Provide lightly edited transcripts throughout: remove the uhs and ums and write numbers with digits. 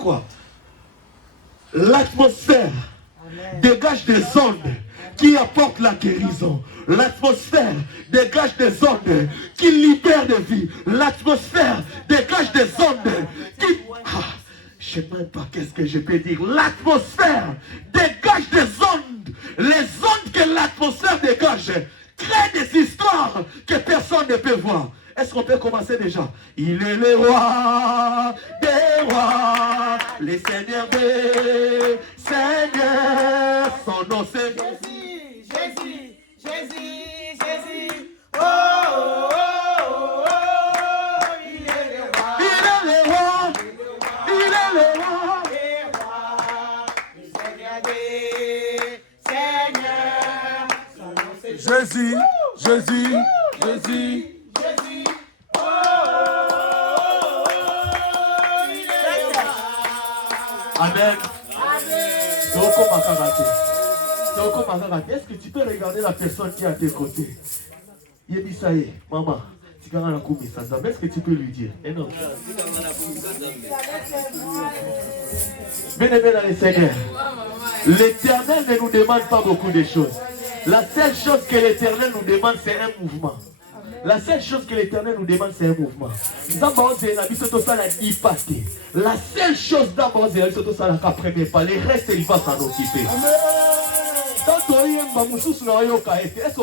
quoi? L'atmosphère dégage des ondes qui apportent la guérison. L'atmosphère dégage des ondes qui libèrent des vies. L'atmosphère dégage des ondes qui... je ne sais même pas qu'est-ce que je peux dire. L'atmosphère dégage des ondes. Les ondes que l'atmosphère dégage créent des histoires que personne ne peut voir. Est-ce qu'on peut commencer déjà? Il est le roi des rois, le Seigneur des seigneurs. Son nom c'est Jésus, Jésus, Jésus, Jésus. Oh, oh, oh, oh, il est le roi. Il est le roi. Il est le roi. Des rois, le Seigneur des seigneurs. Son nom c'est Jésus, Jésus, Jésus. Jésus. Oh, oh, oh, oh, il est le roi. Amen. Est-ce que tu peux regarder la personne qui est à tes côtés? Yebisaye, maman, est-ce que tu peux lui dire? Et non. Bien-aimé dans le Seigneur, l'Éternel ne nous demande pas beaucoup de choses. La seule chose que l'Éternel nous demande, c'est un mouvement. La seule chose que l'Éternel nous demande, c'est un mouvement. La seule chose d'abord, c'est la première pas. Le reste, il va s'en occuper. Est-ce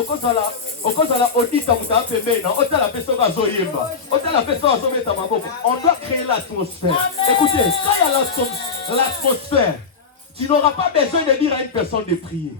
on doit créer l'atmosphère. Écoutez, quand il y a l'atmosphère, tu n'auras pas besoin de dire à une personne de prier.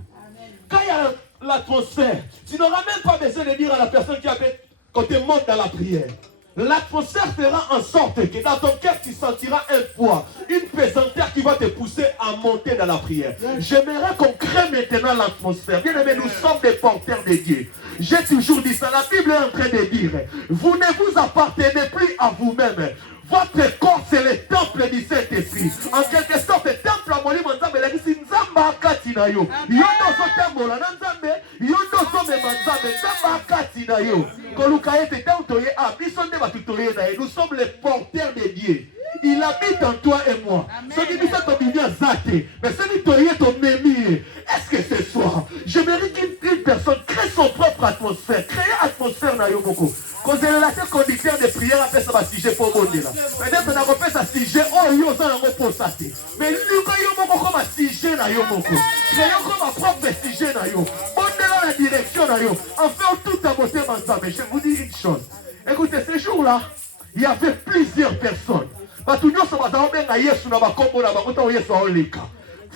Quand il y a l'atmosphère, tu n'auras même pas besoin de dire à la personne qui habite côté monte dans la prière. L'atmosphère fera en sorte que dans ton cœur tu sentiras un poids, une pesanteur qui va te pousser à monter dans la prière. J'aimerais qu'on crée maintenant l'atmosphère. Bien aimé, nous sommes des porteurs de Dieu. J'ai toujours dit ça. La Bible est en train de dire, vous ne vous appartenez plus à vous-même. Votre corps, c'est le temple du Saint-Esprit. En quelque sorte, le temple à Molimo Nzambe, la dit Nzamba akati yo. Yondo so tembola na Nzambe, yondo so mema Nzambe, Nzamba akati na yo. Koluka ete tantoye a biso nde batutoye na ye. Nous sommes les porteurs de Dieu. Il habite en toi et moi. Ce qui dit ça, ton bien zate. Mais celui qui ton mémie, est-ce que ce soir, je mérite qu'une personne crée son propre atmosphère, créer atmosphère na yo moko. Quand elle a été conducteur de prière, après ça va sujet pour bon là. Peut-être qu'on a repris ça sujet, oh yo ça n'a pas ça. Mais lui quand yo moko comme un sujet na yo moko. Créons comme un propre sujet na yo. Bon dans la direction na yo. Enfin tout à beauté ensemble. Mais je vous dis une chose. Écoutez, ces jours-là, il y avait plusieurs personnes. Batu nyoso bazaobenga Yesu na bakombo na bakota o Yesu aoleka.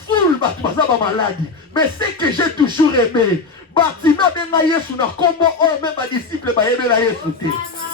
Foule batu bazaba maladie. Mais c'est que j'ai toujours aimé. Batima benga Yesu na kombo o même ba disciple ba yebela Yesu te.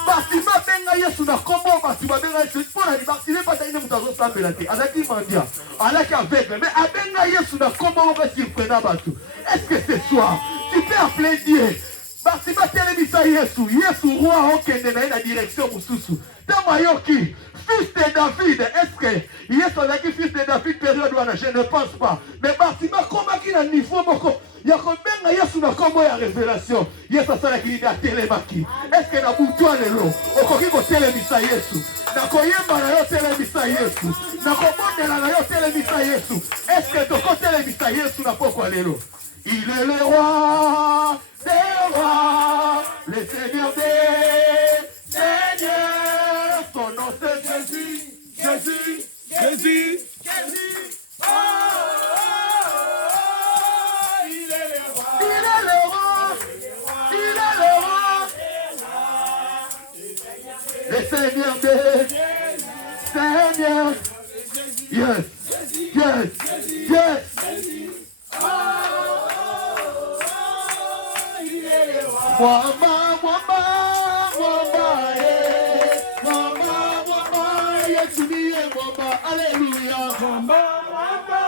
Batima benga Yesu na kombo batima benga Yesu pour la batima pas ine mutazo sambela te. Azaki mandia. Alaki aveugle mais abenga Yesu na kombo ba surprendre batu. Est-ce que ce soir tu peux appeler Dieu? Batima telemisa Yesu, Yesu roi okende na la direction mususu. Tamayoki fils de David, est-ce que Yesu azaki fils de David période wana? Je ne pense pas. Mais Batima koma ki na niveau moko. Yakobenga Yesu na kombo ya révélation. Yesu asala ki na telemaki. Est-ce que na butwa lelo okoki ko telemisa Yesu? Na koyemba na yo telemisa Yesu. Na komondela na yo telemisa Yesu. Est-ce que toko telemisa Yesu na pokwa lelo? Il est le roi des rois, le Seigneur des seigneurs. Son nom c'est Jésus, Jésus, Jésus, Jésus. Oh, oh, oh, il est le roi. Il est le roi. Il est le roi. Le Seigneur des seigneurs. Yes, yes, yes. Mwamba, mwamba, mwamba, mwamba, mwamba, Yesu niye mwamba, alléluia. Mwamba, mwamba,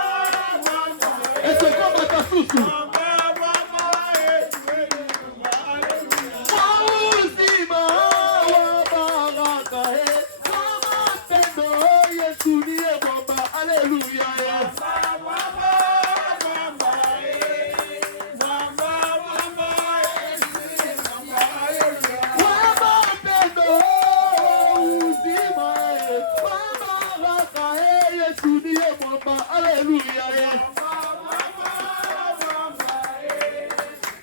mwamba, et c'est comme ta sousou. Mwamba, mwamba, Yesu mwamba, alléluia. Mwamba, mwamba, mwamba, pendo, Yesu niye mwamba, alléluia. Alléluia.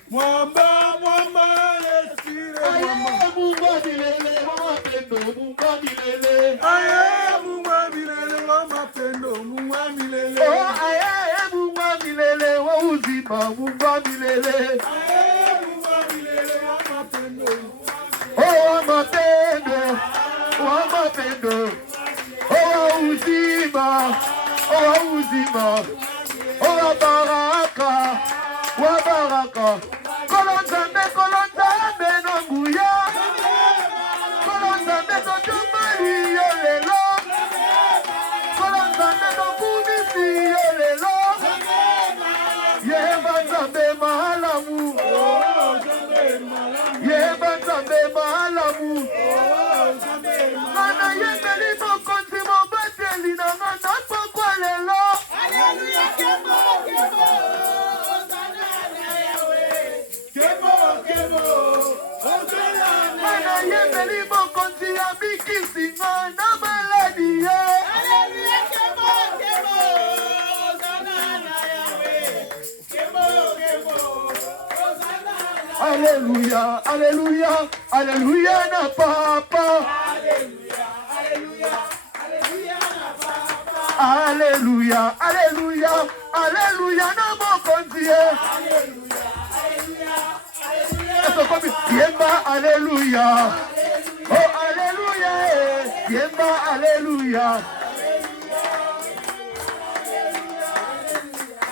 Mwamba, mwamba, yesire, mwamba. Aye, mumba bilele, mama pendo, mumba bilele. Aye, mumba bilele, mama pendo, mumba bilele. Oh, aye, mumba bilele, wa uzima, mumba bilele. Aye, mumba bilele, mama pendo. Oh, mama pendo, mama pendo. Oh, uzima, oh, uzima. Oh, baraka, wa baraka. Kolonzambe, kolonzambe, no nguya. Kolonzambe, no jumali, yo lelo. Kolonzambe, no kumisi, yo lelo. Yehova nzambe mahalamu. Yehova nzambe mahalamu. Mana yembeli mokonzi mobateli na ngana pokwa lelo. Alléluia, kebo, kebo. Mana yembeli mokonzi ya bikisinga na maladi ye. Alléluia, kebo, kebo. Kebo, kebo. Alléluia, alléluia, alléluia na papa. Alléluia, alléluia, alléluia na mokonzi ye. Yemba, alléluia. Oh, alléluia, yemba, alléluia.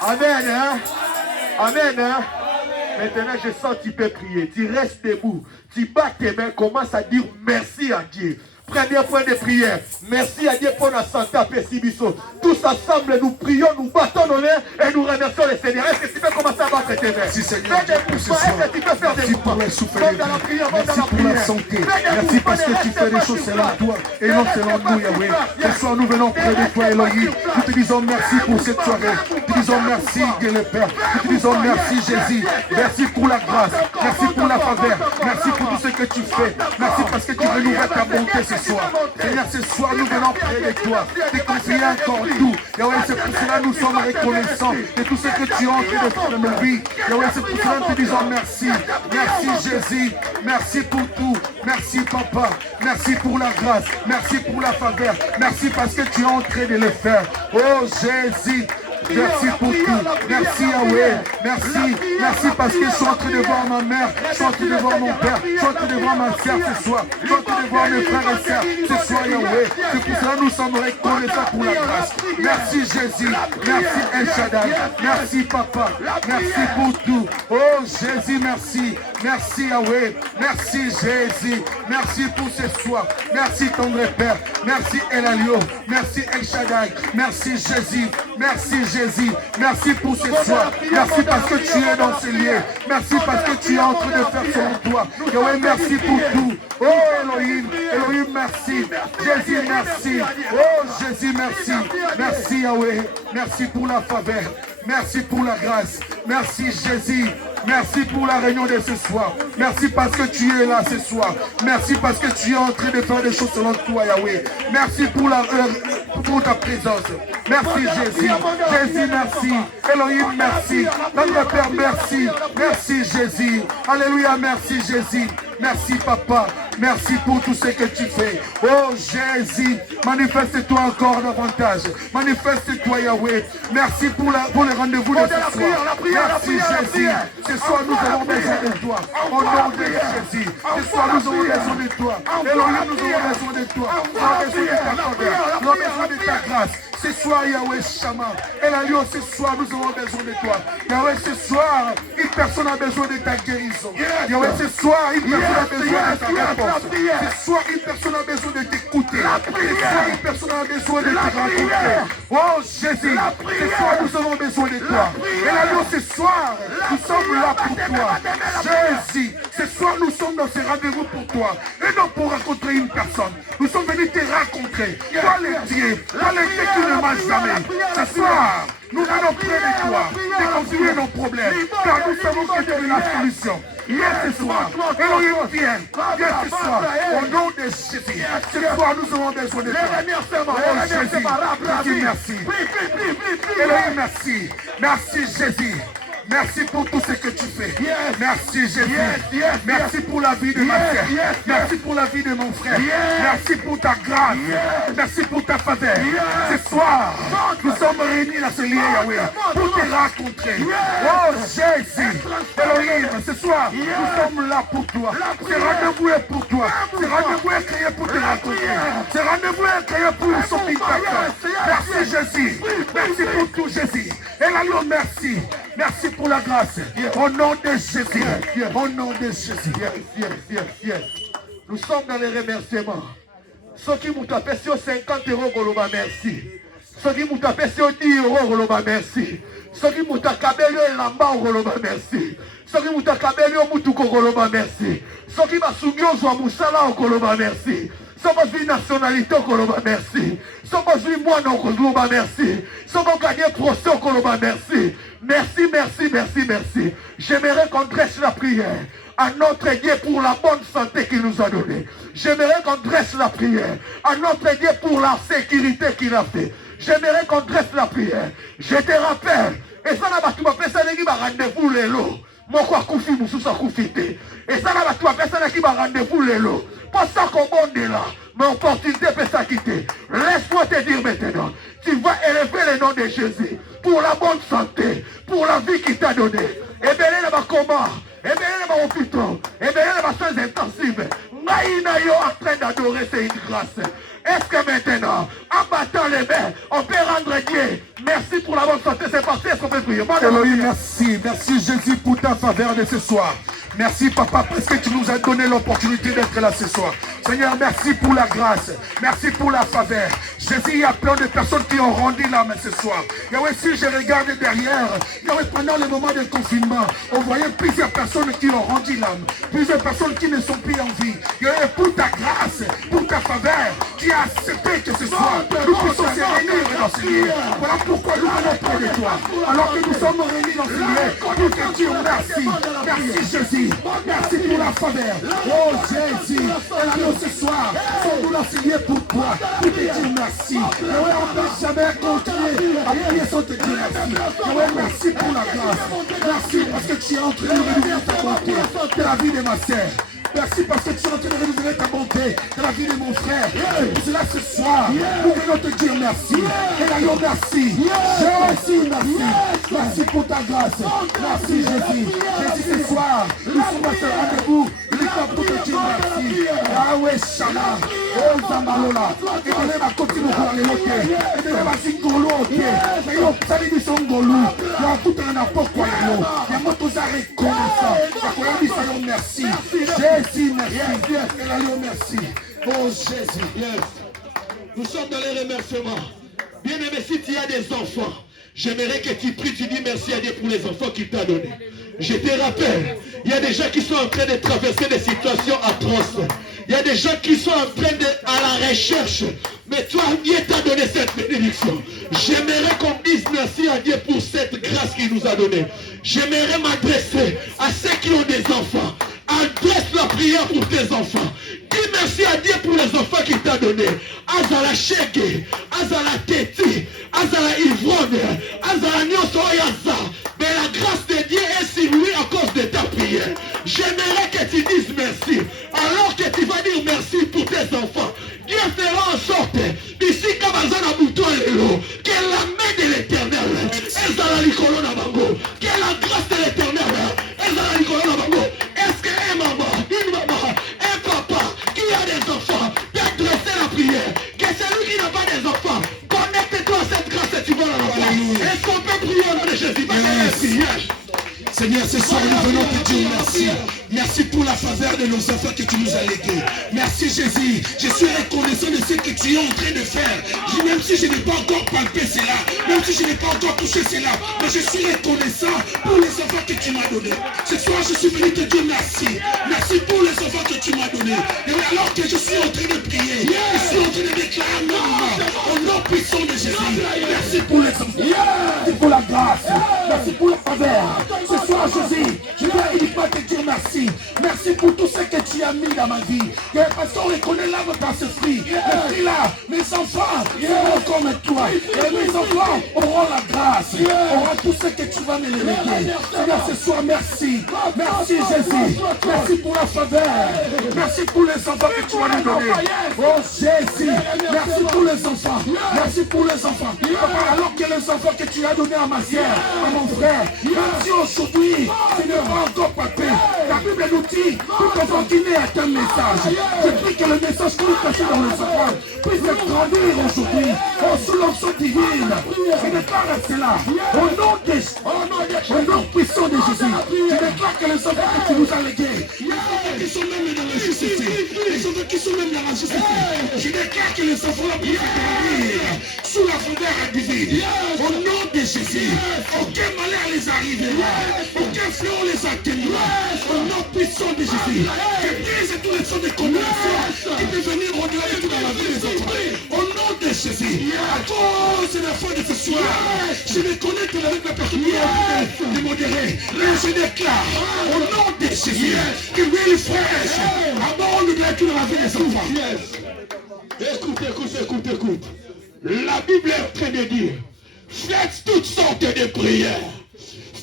Amen, hein? Amen, hein? Maintenant, je sens que tu peux prier. Tu restes debout. Tu bats tes mains. Commence à dire merci à Dieu. Premier point de prière. Merci à Dieu pour la santé à Pessibiso. Tous ensemble, nous prions, nous battons nos mains et nous remercions le Seigneur. Est-ce que tu peux commencer à battre tes mains? Merci Seigneur Dieu pour ce soir. Est-ce que tu peux faire des Merci pour la souffle de vie. Merci pour la santé. Merci parce que tu fais des choses selon toi et non selon nous, Yahweh. Ce soir, nous venons près de toi, Elohim. Nous te disons merci pour cette soirée. Nous te disons merci, Dieu le Père. Nous te disons merci, Jésus. Merci pour la grâce. Merci pour la faveur. Merci pour tout ce que tu fais. Merci parce que tu renouvelles ta bonté ce soir. Seigneur, ce soir, nous venons près de toi. Te confier encore tout. Yahweh, c'est pour cela que nous sommes reconnaissants de tout ce que tu as en train de faire dans nos vies. Yahweh, c'est pour cela que nous te disons merci. Merci, Jésus. Merci pour tout. Merci, Papa. Merci pour la grâce. Merci pour la faveur. Merci parce que tu es en train de le faire. Oh, Jésus. Merci pour tout. Merci Yahweh. Merci. Merci parce que je suis en train de voir ma mère. Je suis en train de voir mon père. Je suis en train de voir ma soeur ce soir. Je suis en train de voir mes frères et sœurs ce soir, Yahweh. C'est pour cela que nous sommes reconnaissants pour la grâce. Merci Jésus. Merci El Shaddai. Merci Papa. Merci pour tout. Oh Jésus, merci. Merci Yahweh. Merci Jésus. Merci pour ce soir. Merci tendre Père. Merci El Alio. Merci El Shaddai. Merci Jésus. Merci Jésus. Merci pour ce soir. Merci parce que tu es dans ce lieu. Merci parce que tu es en train de faire selon toi. Yahweh, merci pour tout. Oh Elohim. Elohim, merci. Jésus, merci. Oh Jésus, merci. Merci Yahweh. Merci pour la faveur. Merci pour la grâce. Merci Jésus. Merci pour la réunion de ce soir. Merci parce que tu es là ce soir. Merci parce que tu es en train de faire des choses selon toi, Yahweh. Merci pour ta présence. Merci Jésus. Jésus, merci. Elohim, merci. Notre Père, merci. Merci Jésus. Alléluia, merci Jésus. Merci Papa. Merci pour tout ce que tu fais. Oh Jésus, manifeste-toi encore davantage. Manifeste-toi Yahweh. Merci pour le rendez-vous de ce soir. Merci Jésus. Ce soir nous avons besoin de toi. Au nom de Jésus. Ce soir nous avons besoin de toi. Elohim, nous avons besoin de toi. Nous avons besoin de ta faveur. Nous avons besoin de ta grâce. Ce soir, Yahweh Shama. El Alio, ce soir, nous avons besoin de toi. Yahweh, ce soir, une personne a besoin de ta guérison. Yahweh, ce soir, une personne a besoin de ta réponse. Ce soir, une personne a besoin de t'écouter. Ce soir, une personne a besoin de te rencontrer. Oh Jésus, ce soir, nous avons besoin de toi. El Alio, ce soir, nous sommes là pour toi. Jésus, ce soir, nous sommes dans ce rendez-vous pour toi. Et non pour rencontrer une personne. Nous sommes venus te rencontrer. Toi, le Dieu. Toi, le Dieu qui ne mange jamais. Ce soir, nous venons près de toi, te confier nos problèmes, car nous savons que tu es la solution. ce soir. Elohim, viens ce soir. Au nom de Jésus. Ce soir, nous avons besoin de toi. Oh Jésus, je dis merci. Elohim, merci. Merci Jésus. Merci pour tout ce que tu fais. Merci Jésus. Merci pour la vie de ma sœur. Merci pour la vie de mon frère. Merci pour ta grâce. Merci pour ta faveur. Ce soir, nous sommes réunis dans ce lieu, Yahweh, pour te rencontrer. Oh Jésus, Elohim, ce soir, nous sommes là pour toi. Ce rendez-vous est pour toi. Ce rendez-vous est créé pour te rencontrer. Ce rendez-vous est créé pour nous sauver. Merci Jésus. Merci pour tout Jésus. Et là, merci. Merci pour la grâce. Au nom de Jésus. Au nom de Jésus. Nous sommes dans les remerciements. Ceux qui m'ont tapé sur 50 €, Goloba, merci. Ceux qui m'ont tapé sur 10 €, Goloba, merci. Ceux qui m'ont tapé sur Lamba, Goloba, merci. Ceux qui m'ont tapé sur Moutuko, Goloba, merci. Ceux qui m'ont soumis aux Moussala, Goloba, merci. Somos une nationalité au Koloba, merci. Somos une moine au Koloba, merci. Somos gagné procès au Koloba, merci. Merci, merci, merci, merci. J'aimerais qu'on dresse la prière à notre Dieu pour la bonne santé qu'il nous a donnée. J'aimerais qu'on dresse la prière à notre Dieu pour la sécurité qu'il a fait. J'aimerais qu'on dresse la prière. Je te rappelle, et ça n'a pas tout fait, ça n'a pas rendez-vous les lots. Mon quoi koufi, moussousa koufité. Et ça n'a pas tout fait, ça n'a pas rendez-vous les lots. Pas ça qu'on est là, mais opportunité peut ça quitter. Laisse-moi te dire maintenant, tu vas élever le nom de Jésus pour la bonne santé, pour la vie qu'il t'a donnée. Et bien, il y a comment, et bien, il y a hôpital, et bien, il y a soins intensifs. Maïna yo en train d'adorer, c'est une grâce. Est-ce que maintenant, en battant les mains, on peut rendre Dieu merci pour la bonne santé? C'est parti, est-ce qu'on peut prier? Elohim, merci. Merci Jésus pour ta faveur de ce soir. Merci Papa parce que tu nous as donné l'opportunité d'être là ce soir. Seigneur, merci pour la grâce. Merci pour la faveur. Jésus, il y a plein de personnes qui ont rendu l'âme ce soir. Yahweh, si je regarde derrière, Yahweh, pendant le moment de confinement, on voyait plusieurs personnes qui ont rendu l'âme. Plusieurs personnes qui ne sont plus en vie. Yahweh, pour ta grâce, pour ta faveur, qui a accepté que ce soir, nous puissions se réunir dans ce lieu. Voilà pourquoi nous venons près de toi. Alors que nous sommes réunis dans ce lieu, nous te disons merci. Merci Jésus. Merci pour la faveur. Oh Jésus, alors ce soir, sommes-nous dans ce lieu pour toi, pour te dire merci. Yahweh, on ne peut jamais continuer à prier sans te dire merci. Yahweh, merci pour la grâce. Merci parce que tu es en train de renouveler ta bonté de la vie de ma sœur. Merci parce que tu es en train de renouveler ta bonté de la vie de mon frère. Et pour cela ce soir, nous venons te dire merci. Et allons merci. Jésus, merci. Merci pour ta grâce. Merci Jésus. Jésus, ce soir, nous sommes à ce rendez-vous. Nous sommes pour te dire merci. Yahweh Shana. Oh Zamalola. Et on est à côté de nous l'autre. Et de la Zingolo. Et on salue du son Golou. Il y a tout un apport quoi. Il y a motos à reconnaissant. Merci. Jésus, merci. Et allons merci. Oh Jésus. Yes. Nous sommes dans les remerciements. Bien aimé, si tu as des enfants, j'aimerais que tu pries, tu dis merci à Dieu pour les enfants qu'il t'a donnés. Je te rappelle, il y a des gens qui sont en train de traverser des situations atroces. Il y a des gens qui sont en train à la recherche. Mais toi, Dieu t'a donné cette bénédiction. J'aimerais qu'on dise merci à Dieu pour cette grâce qu'il nous a donnée. J'aimerais m'adresser à ceux qui ont des enfants. Adresse la prière pour tes enfants. Dis merci à Dieu pour les enfants qu'il t'a donnés. Azala Chege, Azala Teti, Azala Yvonne, Azala Nyoso Yaza. Mais la grâce de Dieu est sur lui à cause de ta prière. J'aimerais que tu dises merci. Alors que tu vas dire merci pour tes enfants. Dieu fera en sorte, ici, que la main de l'Éternel, que la grâce de l'Éternel, est-ce qu'un maman, une maman, un papa qui a des enfants peut adresser la prière, que celui qui n'a pas des enfants, connecte-toi à cette grâce et tu vas la place. Est-ce qu'on peut prier au nom de Jésus? Seigneur, ce soir, nous venons te dire merci. Merci pour la faveur de nos enfants que tu nous as légués. Merci Jésus. Je suis reconnaissant de ce que tu es en train de faire. Même si je n'ai pas encore palpé cela, même si je n'ai pas encore touché cela, mais je suis reconnaissant pour les enfants que tu m'as donnés. Ce soir, je suis venu te dire merci. Merci pour les enfants que tu m'as donnés. Et alors que je suis en train de prier, je suis en train de déclarer au nom puissant de Jésus. Merci pour les enfants. Merci pour la grâce. Merci pour la faveur. Ce soir, Jésus, je dois uniquement te dire merci. merci. Merci pour tout ce que tu as mis dans ma vie. Parce qu'on reconnaît l'âme dans ce fruit. Le fruit là, mes enfants seront comme toi. Et mes enfants auront la grâce. Auront tout ce que tu vas me léguer. Seigneur, ce soir, merci. Merci Jésus. Merci pour la faveur. Merci pour les enfants que tu vas nous donner. Oh Jésus. Merci pour les enfants. Merci pour les enfants. Papa, alors que les enfants que tu as donnés à ma soeur, à mon frère, même si aujourd'hui, ce n'est pas encore papé. La Bible nous dit, tout enfant qui naît est un message. Je prie que le message que nous cachons dans les enfants puisse grandir aujourd'hui. Oh, sous l'onction divine. Je déclare cela. Au nom puissant de Jésus. Je déclare que les enfants que tu nous as légués, les enfants qui sont même dans la justice, les enfants qui sont même dans la justice, je déclare que les enfants puissent grandir sous la fondeur divine. Au nom de Jésus, aucun malheur les arrivera, aucun fléau les atteindra. Au nom puissant de Jésus, je brise tous les sons de condamnation qui peuvent venir au-delà de tout dans la vie des enfants. Au nom de Jésus, à cause de la foi de ce soir, je me connecte avec la personne de modérer. Là, je déclare, au nom de Jésus, que l'huile fraîche abonde de tout dans la vie des enfants. Écoute. La Bible est en train de dire, faites toutes sortes de prières.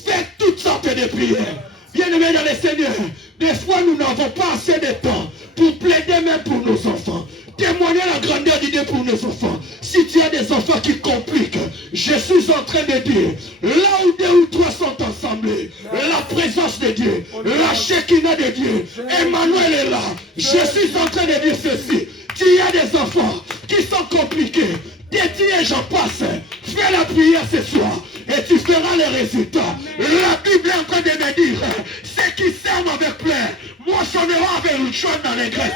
Faites toutes sortes de prières. Bien-aimés dans les seigneurs, des fois nous n'avons pas assez de temps pour plaider même pour nos enfants. Témoigner la grandeur de Dieu pour nos enfants. Si tu as des enfants qui compliquent, je suis en train de dire, là où 2 ou 3 sont assemblés, la présence de Dieu, la Shekinah de Dieu, Emmanuel est là. Je suis en train de dire ceci. Tu as des enfants qui sont compliqués. Dédié, j'en passe. Fais la prière ce soir et tu feras les résultats. La Bible est en train de me dire, ceux qui servent avec plaisir moissonneront avec une chose dans les graisses.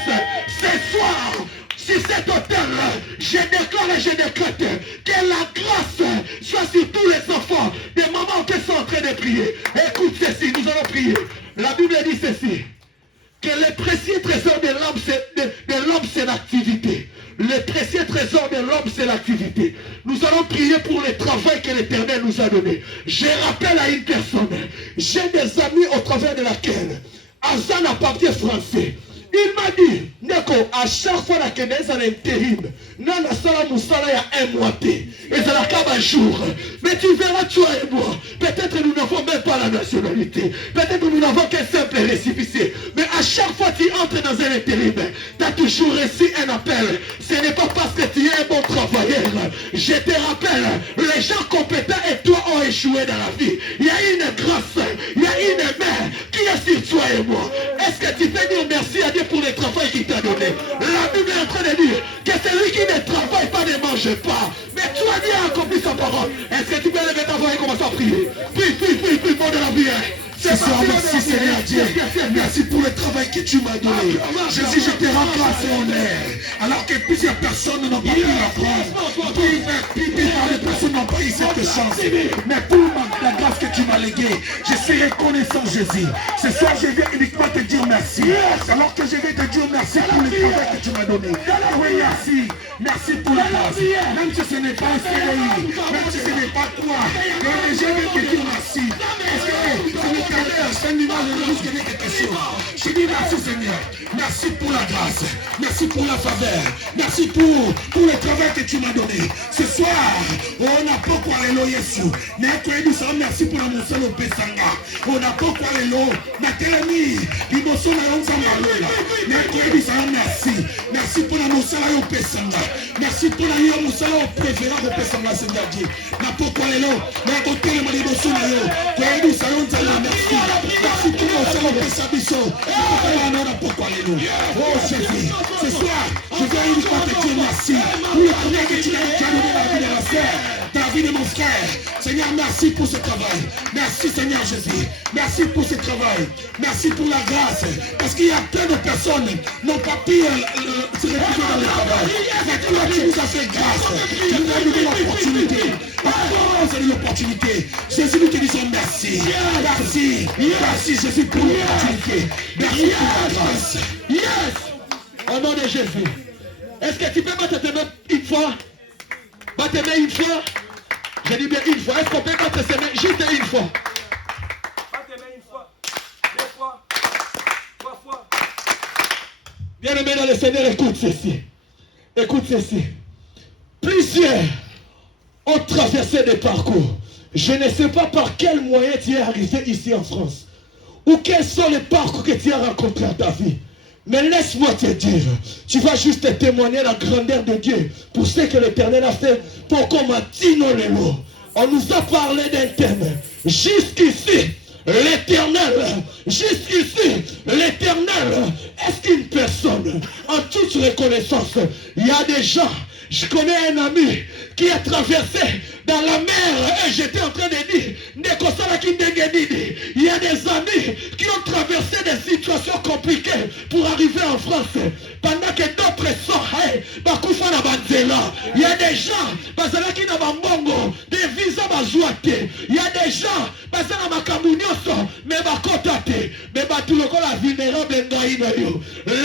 Ce soir, sur cet autel, je déclare et je décrète que la grâce soit sur tous les enfants, des mamans qui sont en train de prier. Écoute ceci, nous allons prier. La Bible dit ceci, que les précieux trésors de l'homme, c'est l'activité. Le précieux trésor de l'homme, c'est l'activité. Nous allons prier pour le travail que l'Éternel nous a donné. Je rappelle à une personne, j'ai des amis au travers de laquelle Azan a papier français. Il m'a dit, Neko, à chaque fois la Kenèse à l'intérim, non, la salle Moussala, il y a un mois, et c'est la cave un jour. Mais tu verras, toi et moi, peut-être nous n'avons même pas la nationalité, peut-être nous n'avons qu'un simple récipicé, mais à chaque fois que tu entres dans un intérim, tu as toujours reçu un appel. Ce n'est pas parce que tu es un bon travailleur. Je te rappelle, les gens compétents et toi ont échoué dans la vie. Il y a une grâce, il y a une main qui est sur toi et moi. Est-ce que tu peux dire merci à Dieu pour le travail qu'il t'a donné? La Bible est en train de dire que celui qui ne travaille pas ne mange pas. Mais toi, Dieu a accompli sa parole. Est-ce que tu peux lever ta voix et commencer à prier? Prie, bon de la vie. Ce soir, merci Seigneur Dieu. Merci pour le travail que tu m'as donné. Jésus, je te rends grâce et honneur. Alors que plusieurs personnes n'ont pas pu l'apprendre. Plusieurs personnes n'ont pas eu cette chance. Mais pour la grâce que tu m'as léguée, je suis reconnaissant Jésus. Ce soir, je viens uniquement te dire merci. Alors que je vais te dire merci pour le travail que tu m'as donné. Oui, merci. Merci pour la grâce. Même si ce n'est pas un CDI, même si ce n'est pas toi, mais je vais te dire merci. Parce que c'est une image de juste quelque chose. Je dis merci Seigneur. Merci pour la grâce. Merci pour la faveur. Merci pour le travail que tu m'as donné. Ce soir, on n'a pas quoi les lots Yesu. Merci pour la motion au Pesanga. On n'a pas quoi les lots. Nathalie, l'émotion à merci. Merci pour la motion au Pesanga. Merci pour la motion au préféré au Pesanga Seigneur Dieu. N'a pas quoi les lots. N'a pas quoi les motion à eux. Merci. Merci pour mon salon de Sabiso. Oh Jésus, ce soir, je viens uniquement te dire merci pour le travail que tu as donné dans la vie de ma sœur, dans la vie de mon frère. Seigneur, merci pour ce travail. Merci Seigneur Jésus. Merci pour ce travail. Merci pour la grâce. Parce qu'il y a plein de personnes qui n'ont pas pu se retrouver dans le travail. Mais toi, tu nous as fait grâce. Tu nous as donné l'opportunité. À cause de l'opportunité, Jésus, nous te disons merci. Merci. Merci Jésus pour l'opportunité. Merci pour la grâce. Yes! Au nom de Jésus. Est-ce que tu peux battre tes mains une fois? Battre tes mains une fois? Je dis bien une fois. Est-ce qu'on peut battre ses mains juste une fois? Battre tes mains une fois. 2 fois. Bien-aimé dans le Seigneur, écoute ceci. Écoute ceci. Plusieurs ont traversé des parcours. Je ne sais pas par quel moyen tu es arrivé ici en France. Ou quels sont les parcours que tu as rencontrés à ta vie. Mais laisse-moi te dire, tu vas juste témoigner la grandeur de Dieu pour ce que l'Éternel a fait pour qu'on m'a dit non les mots. On nous a parlé d'un thème. Jusqu'ici, l'Éternel, jusqu'ici, l'Éternel, est-ce qu'une personne, en toute reconnaissance, il y a des gens, je connais un ami qui a traversé dans la mer et j'étais en train de dire, il y a des amis qui ont traversé des situations compliquées pour arriver en France. Pendant que d'autres sont, il y a des gens, des visas bazouate. Il y a des gens, mais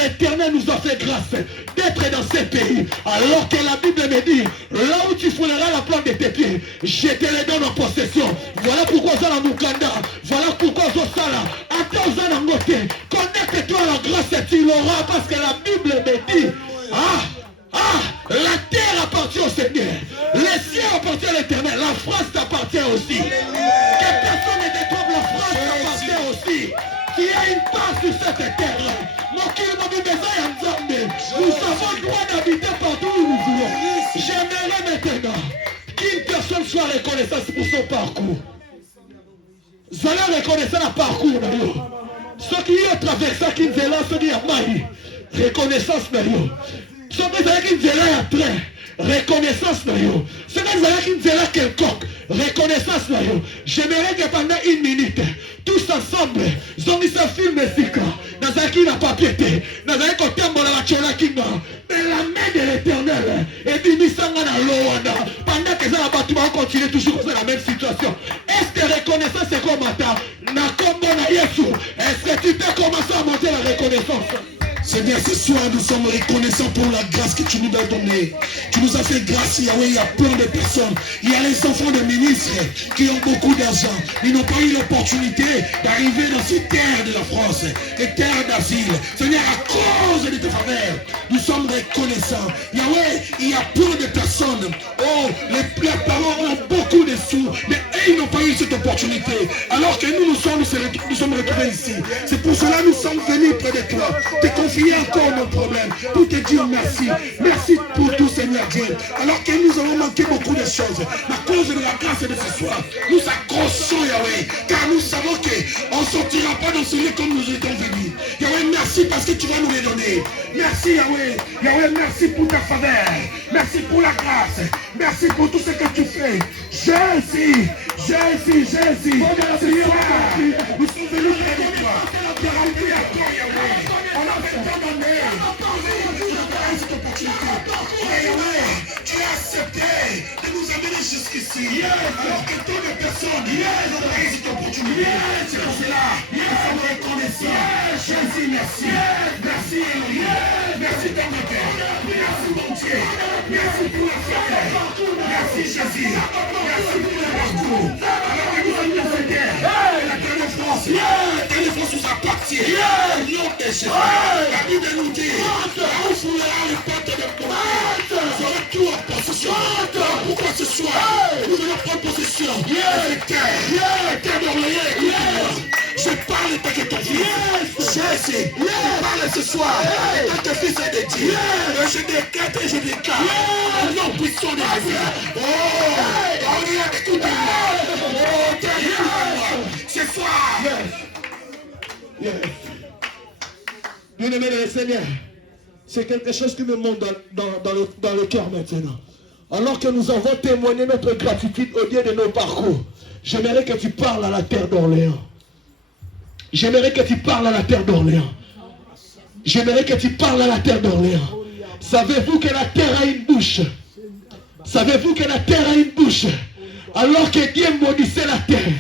l'Éternel nous a fait grâce d'être dans ce pays. Alors que la Bible me dit, là où tu fouleras la plante de tes pieds, je te les donne en possession. Voilà pourquoi on a Mukanda. Voilà pourquoi on a Sala. Connecte-toi à la grâce et tu l'auras parce que la Bible me dit, la terre appartient au Seigneur. Les cieux appartiennent à l'Éternel. La France t'appartient aussi. Que personne ne détruise, la France t'appartient aussi. Tu as une part sur cette terre. Nous avons le droit d'habiter partout où nous voulons. J'aimerais maintenant qu'une personne soit reconnaissante pour son parcours. Vous allez reconnaître le parcours. Ceux qui ont traversé, qui ont ceux qui ont maï. Reconnaissance. Ceux qui ont train. Reconnaissance. Ceux qui ont quelconque. Reconnaissance. J'aimerais que pendant une minute, tous ensemble, ils ont mis ce film ici. Nazaki n'a pas piété. Nazaki n'a pas piété. Mais la main de l'Éternel est venue sans l'eau. Pendant que ça va continuer toujours dans la même situation. Est-ce que reconnaissance c'est comme ça? Est-ce que tu peux commencer à monter la reconnaissance? Seigneur, ce soir, nous sommes reconnaissants pour la grâce que tu nous as donnée. Tu nous as fait grâce, Yahweh. Il y a plein de personnes. Il y a les enfants de ministres qui ont beaucoup d'argent. Ils n'ont pas eu l'opportunité d'arriver dans ces terres de la France, les terres d'asile. Seigneur, à cause de tes faveurs, nous sommes reconnaissants. Yahweh, il y a plein de personnes. Oh, les parents ont beaucoup de sous, mais ils n'ont pas eu cette opportunité. Alors que nous sommes retrouvés ici. C'est pour cela que nous sommes venus près de toi. Confier encore nos problèmes pour te dire merci. Merci pour tout, Seigneur Dieu. Alors que nous avons manqué beaucoup de choses, à cause de la grâce de ce soir, nous accrochons, Yahweh, car nous savons qu'on ne sortira pas dans ce lieu comme nous étions venus. Yahweh, merci parce que tu vas nous les donner. Merci, Yahweh. Yahweh, merci pour ta faveur. Merci pour la grâce. Merci pour tout ce que tu fais. Jésus. Ce soir, nous sommes venus près de toi. Tu as rempli encore, Yahweh. On a fait tant d'années. Tu as accepté de nous amener jusqu'ici. Alors que tant de personnes ont pris cette opportunité. C'est pour cela nous sommes reconnaissants. Jésus, merci. Merci, Elohim. Merci, ton Père. Merci, mon Dieu. Merci pour la faveur. Merci, Jésus. Merci pour le parcours. Alors que nous sommes dans cette terre, la terre de France, nous appartient. Nom de Jésus. La Bible nous dit, là où foulera les portes de ton Dieu, nous aurons tout en possession. Pourquoi ce soir, nous allons prendre possession de cette terre, la terre d'Orléans. Je parle tant que ton fils, Jésus, je parle ce soir, tant que fils est de Dieu. Je décrète et je déclare, non puissant de Jésus. Oh, regarde, écoute-moi. Oh, écoute-moi. Ce soir. Bien-aimé le Seigneur, c'est quelque chose qui me monte dans le cœur maintenant. Alors que nous avons témoigné notre gratitude au Dieu de nos parcours, j'aimerais que tu parles à la terre d'Orléans. J'aimerais que tu parles à la terre d'Orléans. J'aimerais que tu parles à la terre d'Orléans. Savez-vous que la terre a une bouche? Savez-vous que la terre a une bouche? Alors que Dieu maudissait la terre,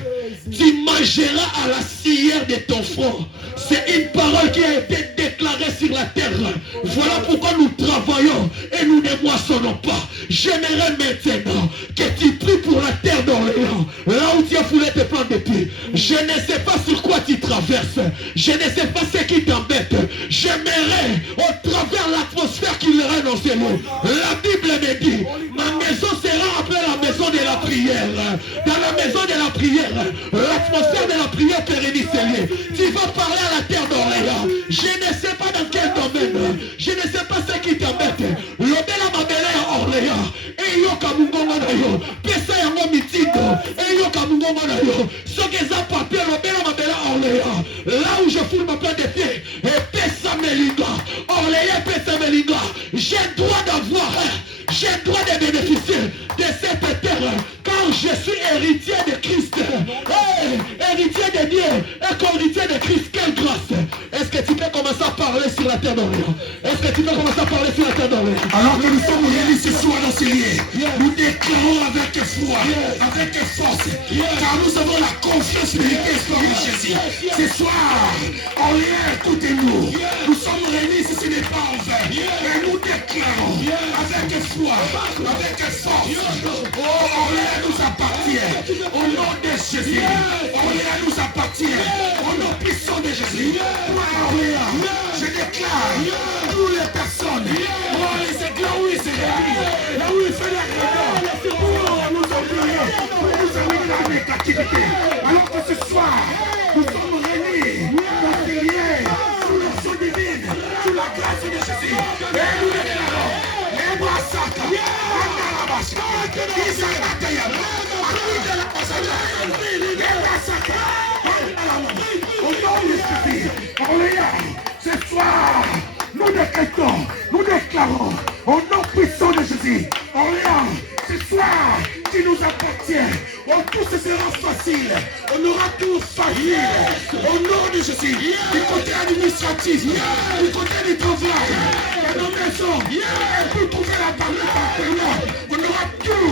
tu mangeras à la cire de ton front. C'est une parole qui a été déclarée sur la terre. Voilà pourquoi nous travaillons et nous ne moissonnons pas. J'aimerais maintenant que tu pries pour la terre d'Orléans, là où tu as foulé tes plans de pied. Je ne sais pas sur quoi tu traverses. Je ne sais pas ce qui t'embête. J'aimerais, au travers La Bible me dit, ma maison sera appelée la maison de la prière. Dans la maison de la prière, l'atmosphère de la prière pérennise est liée. Tu vas parler à la terre d'Orléans. Je ne sais pas dans quel domaine. Je ne sais pas ce qui t'embête. L'obéla mabele à Orléans. Et yo kamungongo na yo. Pesa yango mitindo. Et yo kamungongo na yo. Ce que ça papier, l'obéla mabele à Orléans. Là où je foule ma plante de pied. Et pesa melinga. Orléans pesa melinga. J'ai droit d'avoir. J'ai droit de bénéficier de cette terre. Car je suis héritier de Christ. Hey, héritier de Dieu. Et qu'héritier de Christ, quelle grâce. Est-ce que tu peux commencer à parler sur la terre d'Orléans? Est-ce que tu peux commencer à parler sur la terre d'Orléans? Alors que nous sommes réunis ce soir dans ces lieux, nous déclarons avec foi, avec force, car nous avons la confiance méritée en Jésus. Ce soir, Orléans, écoutez-nous. Nous sommes réunis si ce n'est pas en vain. Et nous déclarons avec foi, avec force. Oh, Orléans nous appartient. Au nom de Jésus. Orléans nous appartient. Au nom puissant de Jésus. Toi, Orléans, je déclare toutes les personnes, les éclats où il se réunit, là où il fait la réunion, pour nous oublier, pour nous amener dans les captivités. Alors que ce soir, nous sommes réunis, conciliés, sous l'action divine, sous la grâce de Jésus. Et nous déclarons, les bras sacres, au nom de Jésus, Orléans, ce soir, nous décrétons, nous déclarons, au nom puissant de Jésus, Orléans, ce soir, qui nous appartient, tout ce sera facile, on aura tout facile, au nom de Jésus, du côté administratif, du côté du travail, dans nos maisons, et pour trouver la parole par on aura tout,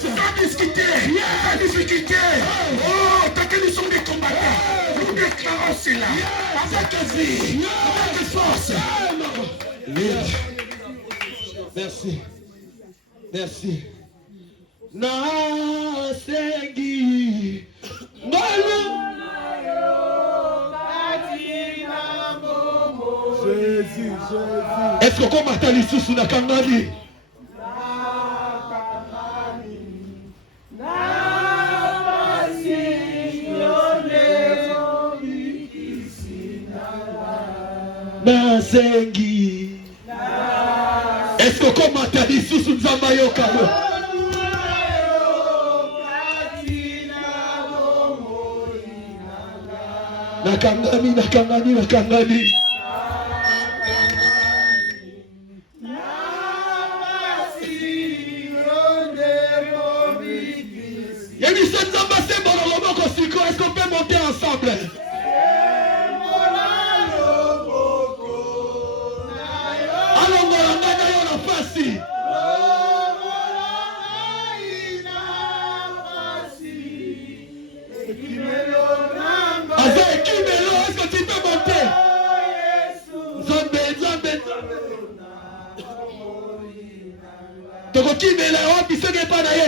sans discuter, sans difficulté, oh, tant que nous sommes des combattants, nous déclarons cela, avec vie, avec force. Merci. Merci. Nasengi. Jésus. Est-ce que comme Atali Soussou na Kangani? Nasengi. Est-ce que comme Atali Soussou Nzambayoka? Nakangani. Est-ce qu'on peut monter ensemble? Allons, on a facile. Est-ce que tu peux monter? Zambé.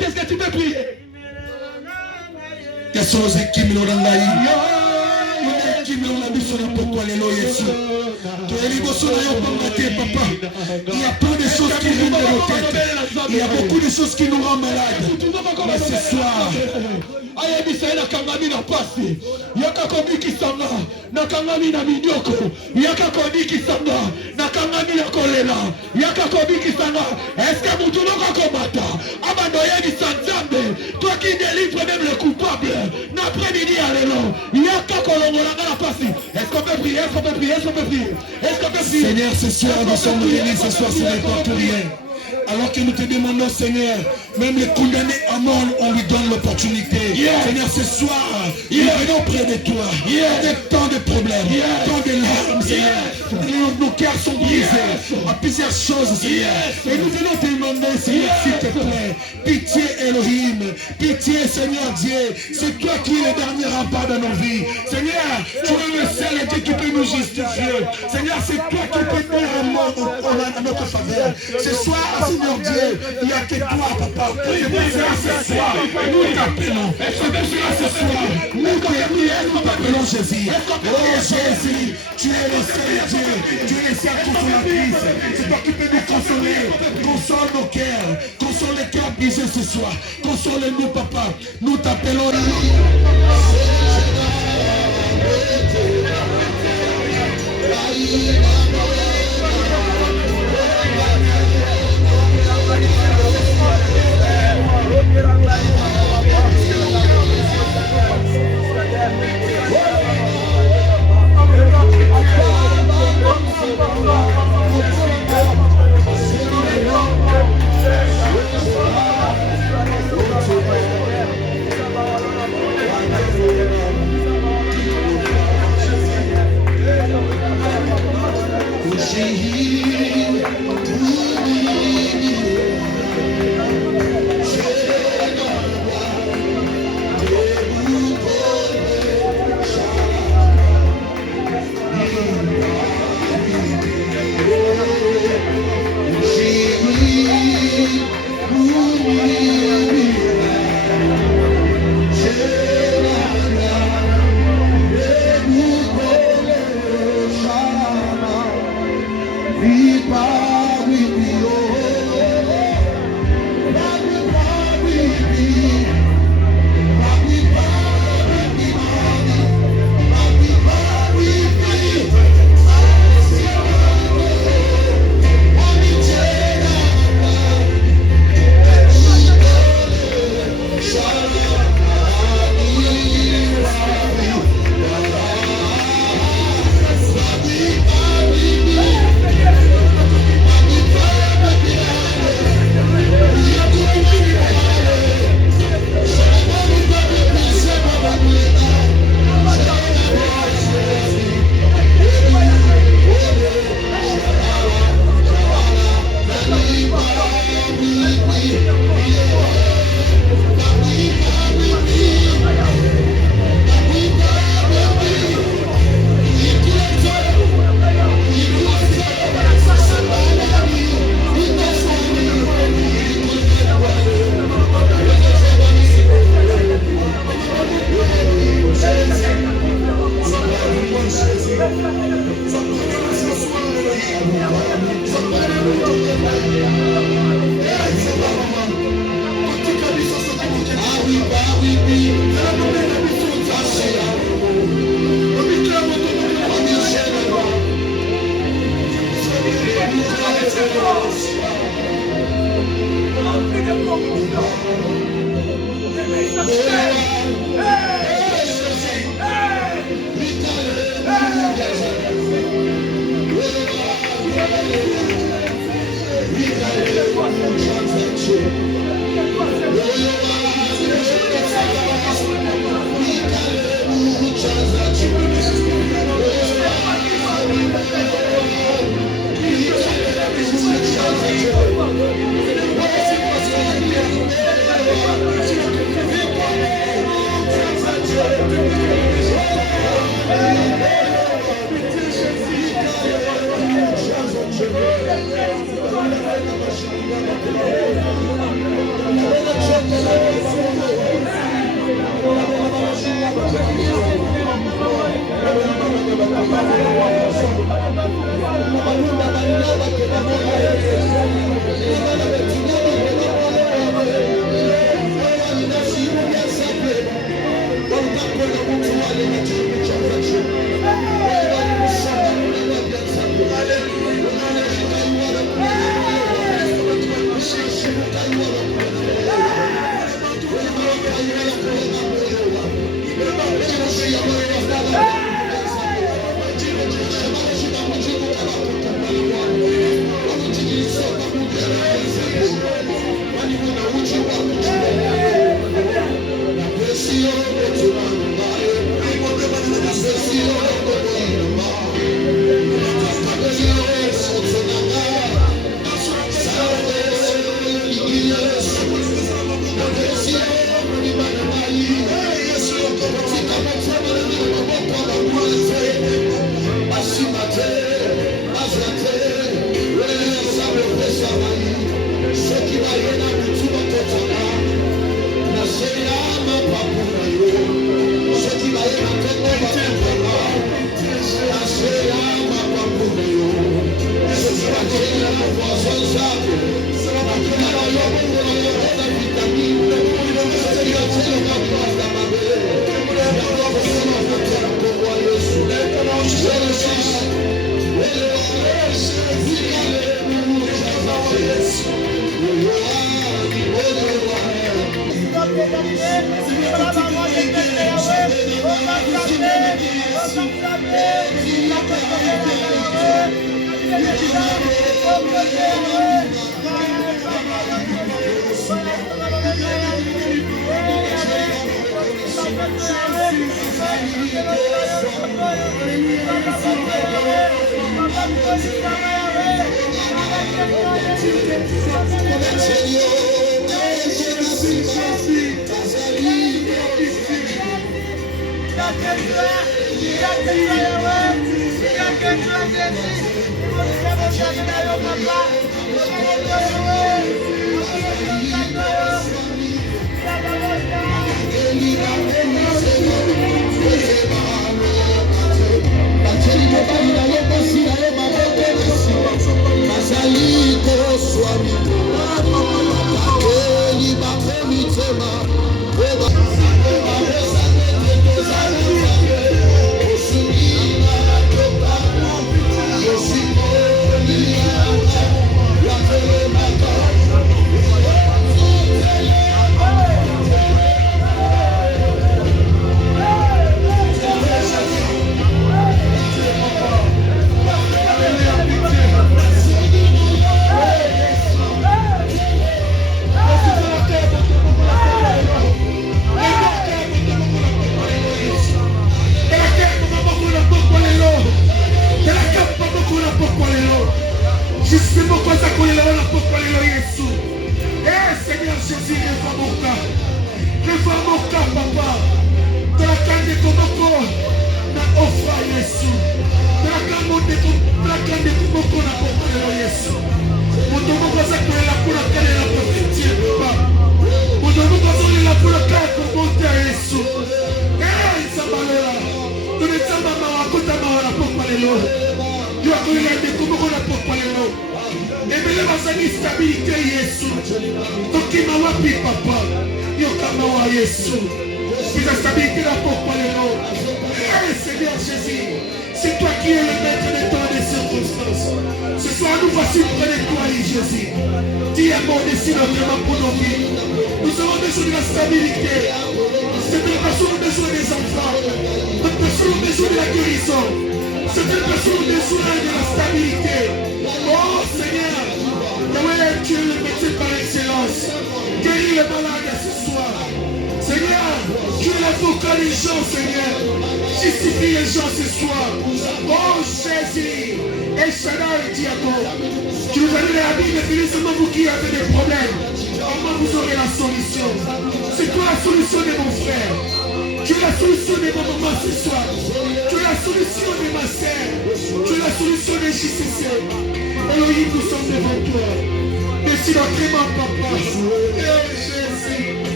Est-ce que tu peux prier? Quels sont les équipes qui l'ont laï? Il y a plein de choses qui viennent de nos têtes. Il y a beaucoup de choses qui nous rendent malades. Mais ce soir, ayebisa na kangami na pasi yaka komiki sanga na kangami na minyoko yaka komiki sanga na kangami na kolela yaka komiki sanga. Est-ce que mutu noko komata abando yebi sanzambe toi qui délivre même le coupable n'après-midi à l'élan yaka kolongola na pasi. Est-ce qu'on peut prier? Est-ce qu'on peut prier? Est-ce qu'on peut prier? Est-ce qu'on peut prier? Seigneur, ce soir nous sommes réunis, ce soir ce n'est pas pour rien. Alors que nous te demandons, Seigneur, même les condamnés à mort, on lui donne l'opportunité. Seigneur, ce soir, nous venons près de toi. Avec tant de problèmes, tant de larmes, Seigneur. Nos cœurs sont brisés à plusieurs choses, Seigneur. Et nous venons te demander, Seigneur, s'il te plaît, pitié Elohim, pitié Seigneur Dieu. C'est toi qui es le dernier rempart de nos vies. Seigneur, tu es le seul Dieu qui peut nous justifier. Seigneur, c'est toi qui peux faire un mot à notre faveur. Ce soir, Seigneur Dieu, il n'y a que toi, Papa. C'est pour cela ce soir, nous t'appelons. C'est pour cela ce soir, nous t'appelons. nous t'appelons Jésus. Oh Jésus, tu es le seul Dieu. Tu es le seul consolatrice. C'est toi qui peux nous consoler. Console nos cœurs. Console les cœurs brisés ce soir. Console-nous, papa. Nous t'appelons. Yes,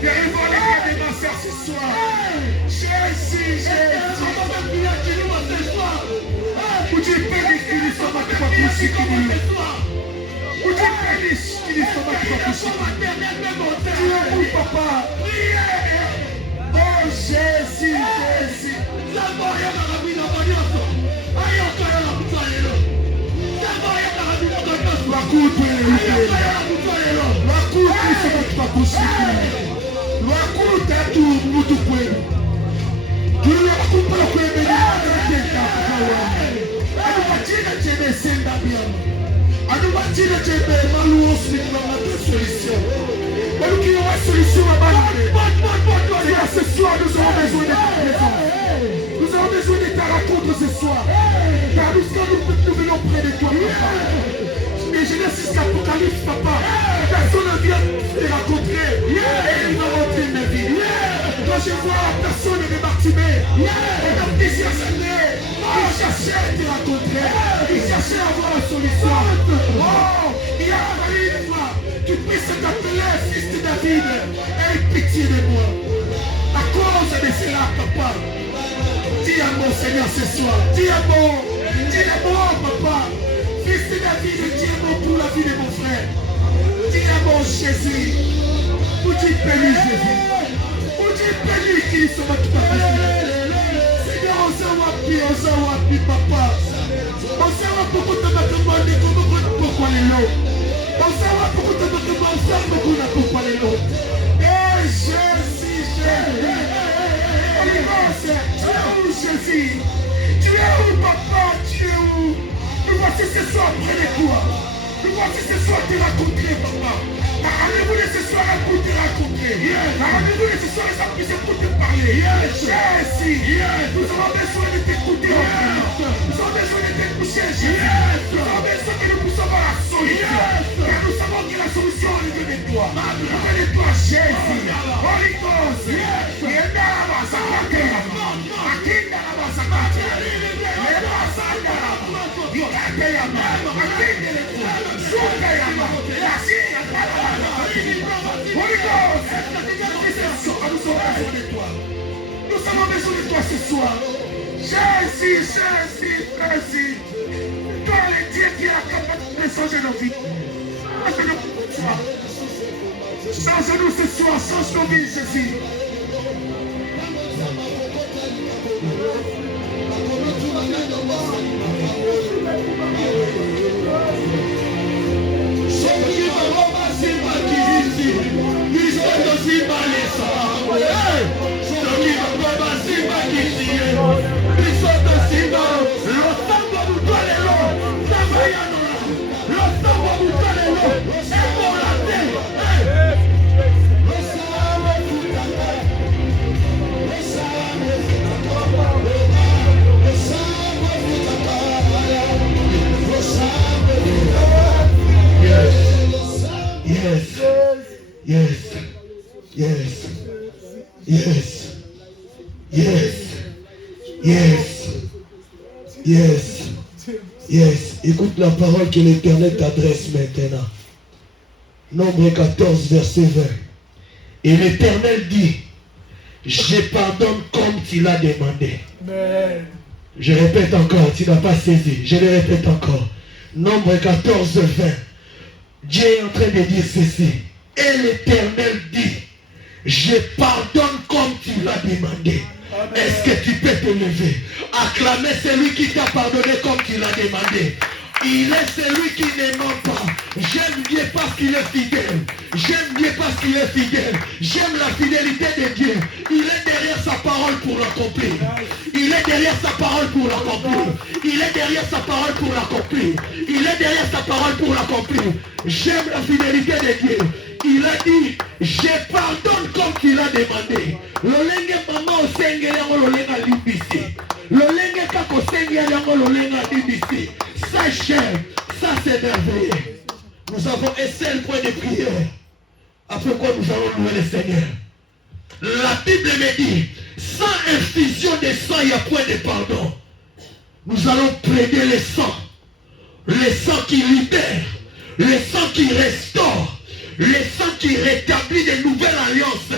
Viens voir les cas de ma soeur ce soir. Jésus. Papa. Oh Jésus, Jésus. Ce soir, nous avons besoin de ta présence. Nous avons besoin de ta rencontre ce soir. Car nous venons près de toi, papa. Et Genèse Apocalypse, papa. Personne ne vient te rencontrer. Et il va rentrer ma vie. Quand je vois personne de Bartimée, et donc il cherchait à te rencontrer. Il cherchait à avoir la solution. Oh, il a fallu une fois. Tu puisses t'appeler fils de David. Aie pitié de moi. À cause de cela, papa. Dis à mon Seigneur ce soir. Dis à mon papa. Fils de David, dis à mon pour la vie de mon frère. Dis à mon Jésus. Où tu bénis Jésus. Où tu bénis qu'il soit tout à fait. Seigneur, on s'en wapi, papa. On s'en va pour que tu me demandes pourquoi les lots. On s'en va pour que tu me demandes pourquoi les lots. Eh Jésus, Jésus. Tu es où Jésus? Tu es où papa? Tu es où? Nous voici ce soir près de toi. Nous voici ce soir te rencontrer papa. Rendez-vous de ce soir pour te rencontrer. Rendez-vous de ce soir pour te parler. Jésus, nous avons besoin de t'écouter. Nous avons besoin de t'écouter Jésus. Nous avons besoin que nous puissions avoir la solution. Car nous savons que la solution vient de toi. Vient de toi Jésus. Holy Ghost. Nous avons besoin de toi ce soir. Jésus, Jésus, Jésus. Toi le Dieu qui a la capacité de changer nos vies. Change-nous ce soir, change nos vies, Jésus. Yes. Écoute la parole que l'Éternel t'adresse maintenant. Nombre 14, verset 20. Et l'Éternel dit, je pardonne comme tu l'as demandé. Amen. Je répète encore, tu n'as pas saisi. Je le répète encore. Nombre 14, 20. Dieu est en train de dire ceci. Et l'Éternel dit, je pardonne comme tu l'as demandé. Est-ce que tu peux te lever? Acclamer celui qui t'a pardonné comme tu l'as demandé. Il est celui qui ne ment pas. J'aime Dieu parce qu'il est fidèle. J'aime Dieu parce qu'il est fidèle. J'aime la fidélité de Dieu. Il est derrière sa parole pour l'accomplir. Il est derrière sa parole pour l'accomplir. Il est derrière sa parole pour l'accomplir. Il est derrière sa parole pour l'accomplir. J'aime la fidélité de Dieu. Il a dit, je pardonne comme tu l'as demandé. Lolenge maman osengeli yango lolenga limbisi. Lolenge kaka osengeli yango lolenga limbisi. Ça j'aime, ça c'est merveilleux. Nous avons un seul point de prière. Après quoi nous allons louer le Seigneur. La Bible me dit, sans infusion de sang, il y a point de pardon. Nous allons plaider le sang qui libère, le sang qui restaure, le sang qui rétablit de nouvelles alliances,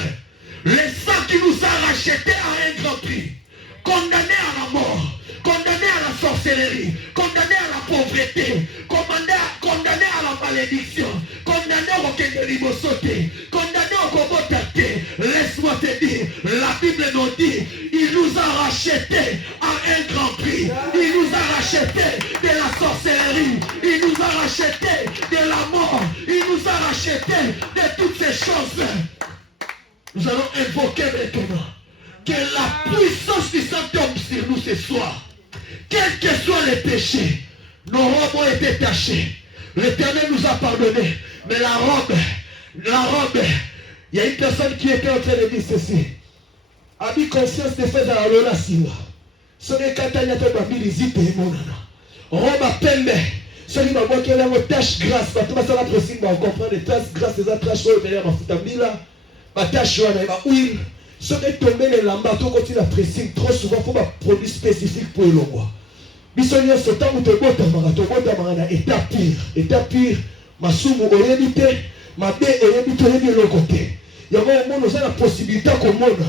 le sang qui nous a rachetés à un grand prix, condamné à la mort, condamné à la souffrance. sorcellerie, condamné à la pauvreté, condamné à la malédiction, condamné au Kendelibosote, condamné au Kobotate. Laisse-moi te dire, la Bible nous dit, il nous a rachetés à un grand prix. Il nous a rachetés de la sorcellerie. Il nous a rachetés de la mort. Il nous a rachetés de toutes ces choses. Nous allons invoquer maintenant que la puissance du sang tombe sur nous ce soir. Quels que soient les péchés, nos robes ont été tachées. L'Éternel nous a pardonné. Mais la robe, il y a une personne qui était en train de dire ceci. A mis conscience de faire dans la lola sila. Ce n'est qu'à t'agnate babili zite et monana. Robe à pembe. Celui qui m'a dit qu'il y a une tâche grasse. Tout ça va préciser, on comprend les tâches grasses, les tâches où il y a ma futamila. Ma tâche où il y a ma huile. Ce qui est tombé les lambas, tout continue à pressing. Trop souvent, il faut un produit spécifique pour le logo. Bisogna ce temps où tu es état pire, ma somme orienté, ma baie orienté de l'autre côté. Il y a un moment où on a la possibilité qu'on monte.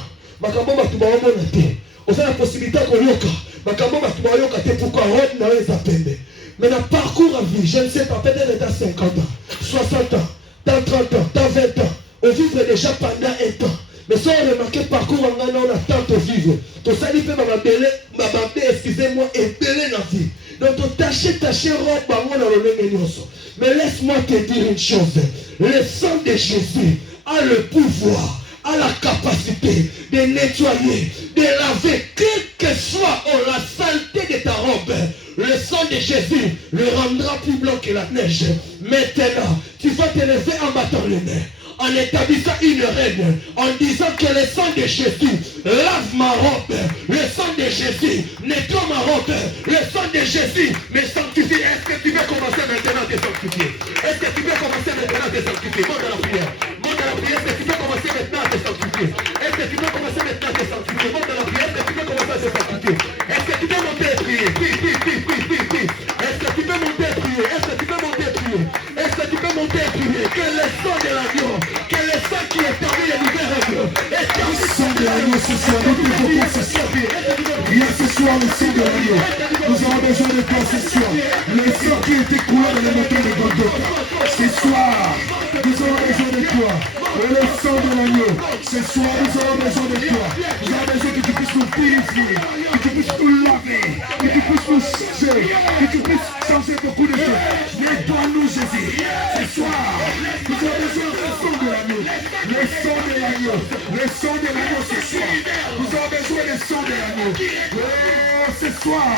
Ma cambo tu vas monter. On a la possibilité qu'on yoka. Ma cambo tu vas yoka. Pourquoi on n'a pas appelé? Mais le parcours à vie, je ne sais pas, peut-être dans 50 ans, 60 ans, dans 30 ans, dans 20 ans, on vivrait déjà pendant un temps. Mais si on remarque le parcours, on a tant de vivre. Tout ça, il fait ma belle, excusez-moi, et belle dans la vie. Donc, tâchez, robe, mais laisse-moi te dire une chose. Le sang de Jésus a le pouvoir, a la capacité de nettoyer, de laver, quelle que soit la saleté de ta robe. Le sang de Jésus le rendra plus blanc que la neige. Maintenant, tu vas te lever en battant les mains, en établissant une règle, en disant que le sang de Jésus lave ma robe, le sang de Jésus nettoie ma robe, le sang de Jésus me sanctifie. Est-ce que tu veux commencer maintenant à te sanctifier? Est-ce que tu veux commencer maintenant à te sanctifier? Monte à la prière. Monte à la prière. Est-ce que tu veux commencer maintenant à te sanctifier? Est-ce que tu veux commencer maintenant à te sanctifier? Monte à la prière. Est-ce que tu veux commencer à te sanctifier? Est-ce que tu veux monter et prier? Est-ce que tu veux monter et prier? Est-ce que tu veux monter et prier? Est-ce que tu peux monter et prier? Que le sang de l'agneau, que le sang qui est parmi les nouvelles règles, et que le sang de l'agneau ce soir, nous devons ce soir. Il y a ce soir le sang de l'agneau. Nous avons besoin de toi ce soir. Le sang qui était coulé dans les montagnes de Golgotha. Ce soir, nous avons besoin de toi. Le sang de l'agneau. Ce soir, nous avons besoin de toi. Nous avons besoin que tu puisses nous purifier, que tu puisses nous laver, que tu puisses nous changer, que tu puisses changer beaucoup de choses. Nettoie-nous, Jésus. Ce soir, nous avons besoin du sang de l'agneau. Le sang de l'agneau. Le sang de l'agneau ce soir. Nous avons besoin du sang de l'agneau. Oh, ce soir,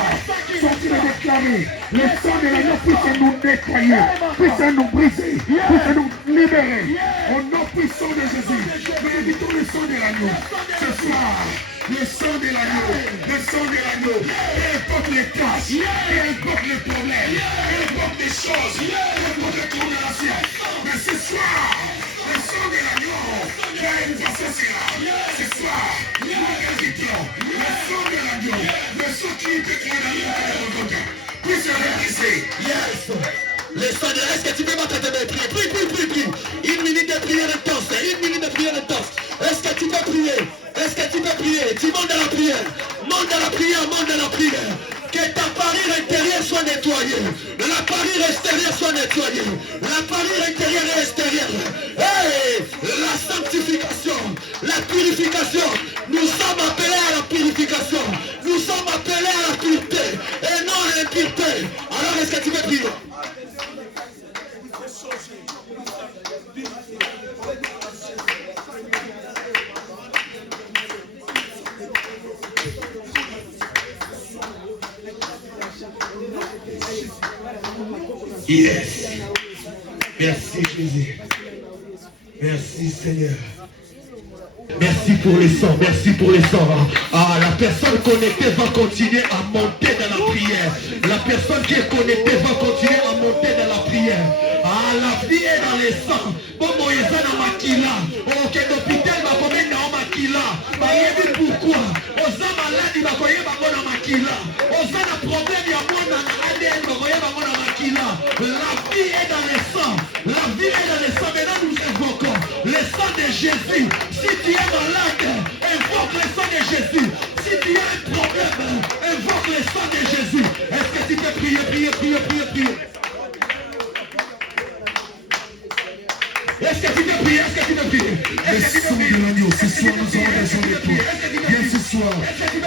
sont-ils déclarés, le sang de l'agneau puisse nous nettoyer, puisse nous briser, puisse nous libérer. Au nom puissant de Jésus, nous évitons le sang de l'agneau. Ce soir, le sang de l'agneau, le sang de l'agneau, peu importe les tâches, peu importe les problèmes, peu importe les choses, peu importe les condamnations. Mais ce soir, le sang de l'agneau, qui a effacer cela. Ce soir, nous évitons le sang de l'agneau, le sang qui peut condamner à la puisse le briser. Yes! Le sang de l'agneau, est-ce que tu peux m'entendre prier? Prie. Une minute de prière intense, Est-ce que tu peux prier? Est-ce que tu peux prier? Tu montes dans la prière. Monte dans la prière. Que ta parure intérieure soit nettoyée. La parure extérieure soit nettoyée. La parure intérieure et extérieure. Hey, la sanctification, la purification. Nous sommes appelés à la purification. Nous sommes appelés à la pureté et non à l'impureté. Alors est-ce que tu peux prier? Yes. Merci Jésus. Merci Seigneur. Merci pour les sangs, Ah, la personne connectée va continuer à monter dans la prière. La personne qui est connectée va continuer à monter dans la prière. Ah, la vie est dans les sangs. Bon, Moïse dans Makila. Ok, l'hôpital va commettre dans Makila. Pourquoi? Osa malade va commettre dans Makila. Osa na problème ya mona na ADN va commettre dans Makila. La vie est dans les sangs. La vie est dans les sangs. Maintenant nous évoquons le sang de Jésus. Si tu es malade, invoque le sang de Jésus. Si tu as un problème, invoque le sang de Jésus. Est-ce priez. Est-ce que tu peux prier? Le sang de l'agneau, ce soir nous avons besoin de toi. Viens ce soir,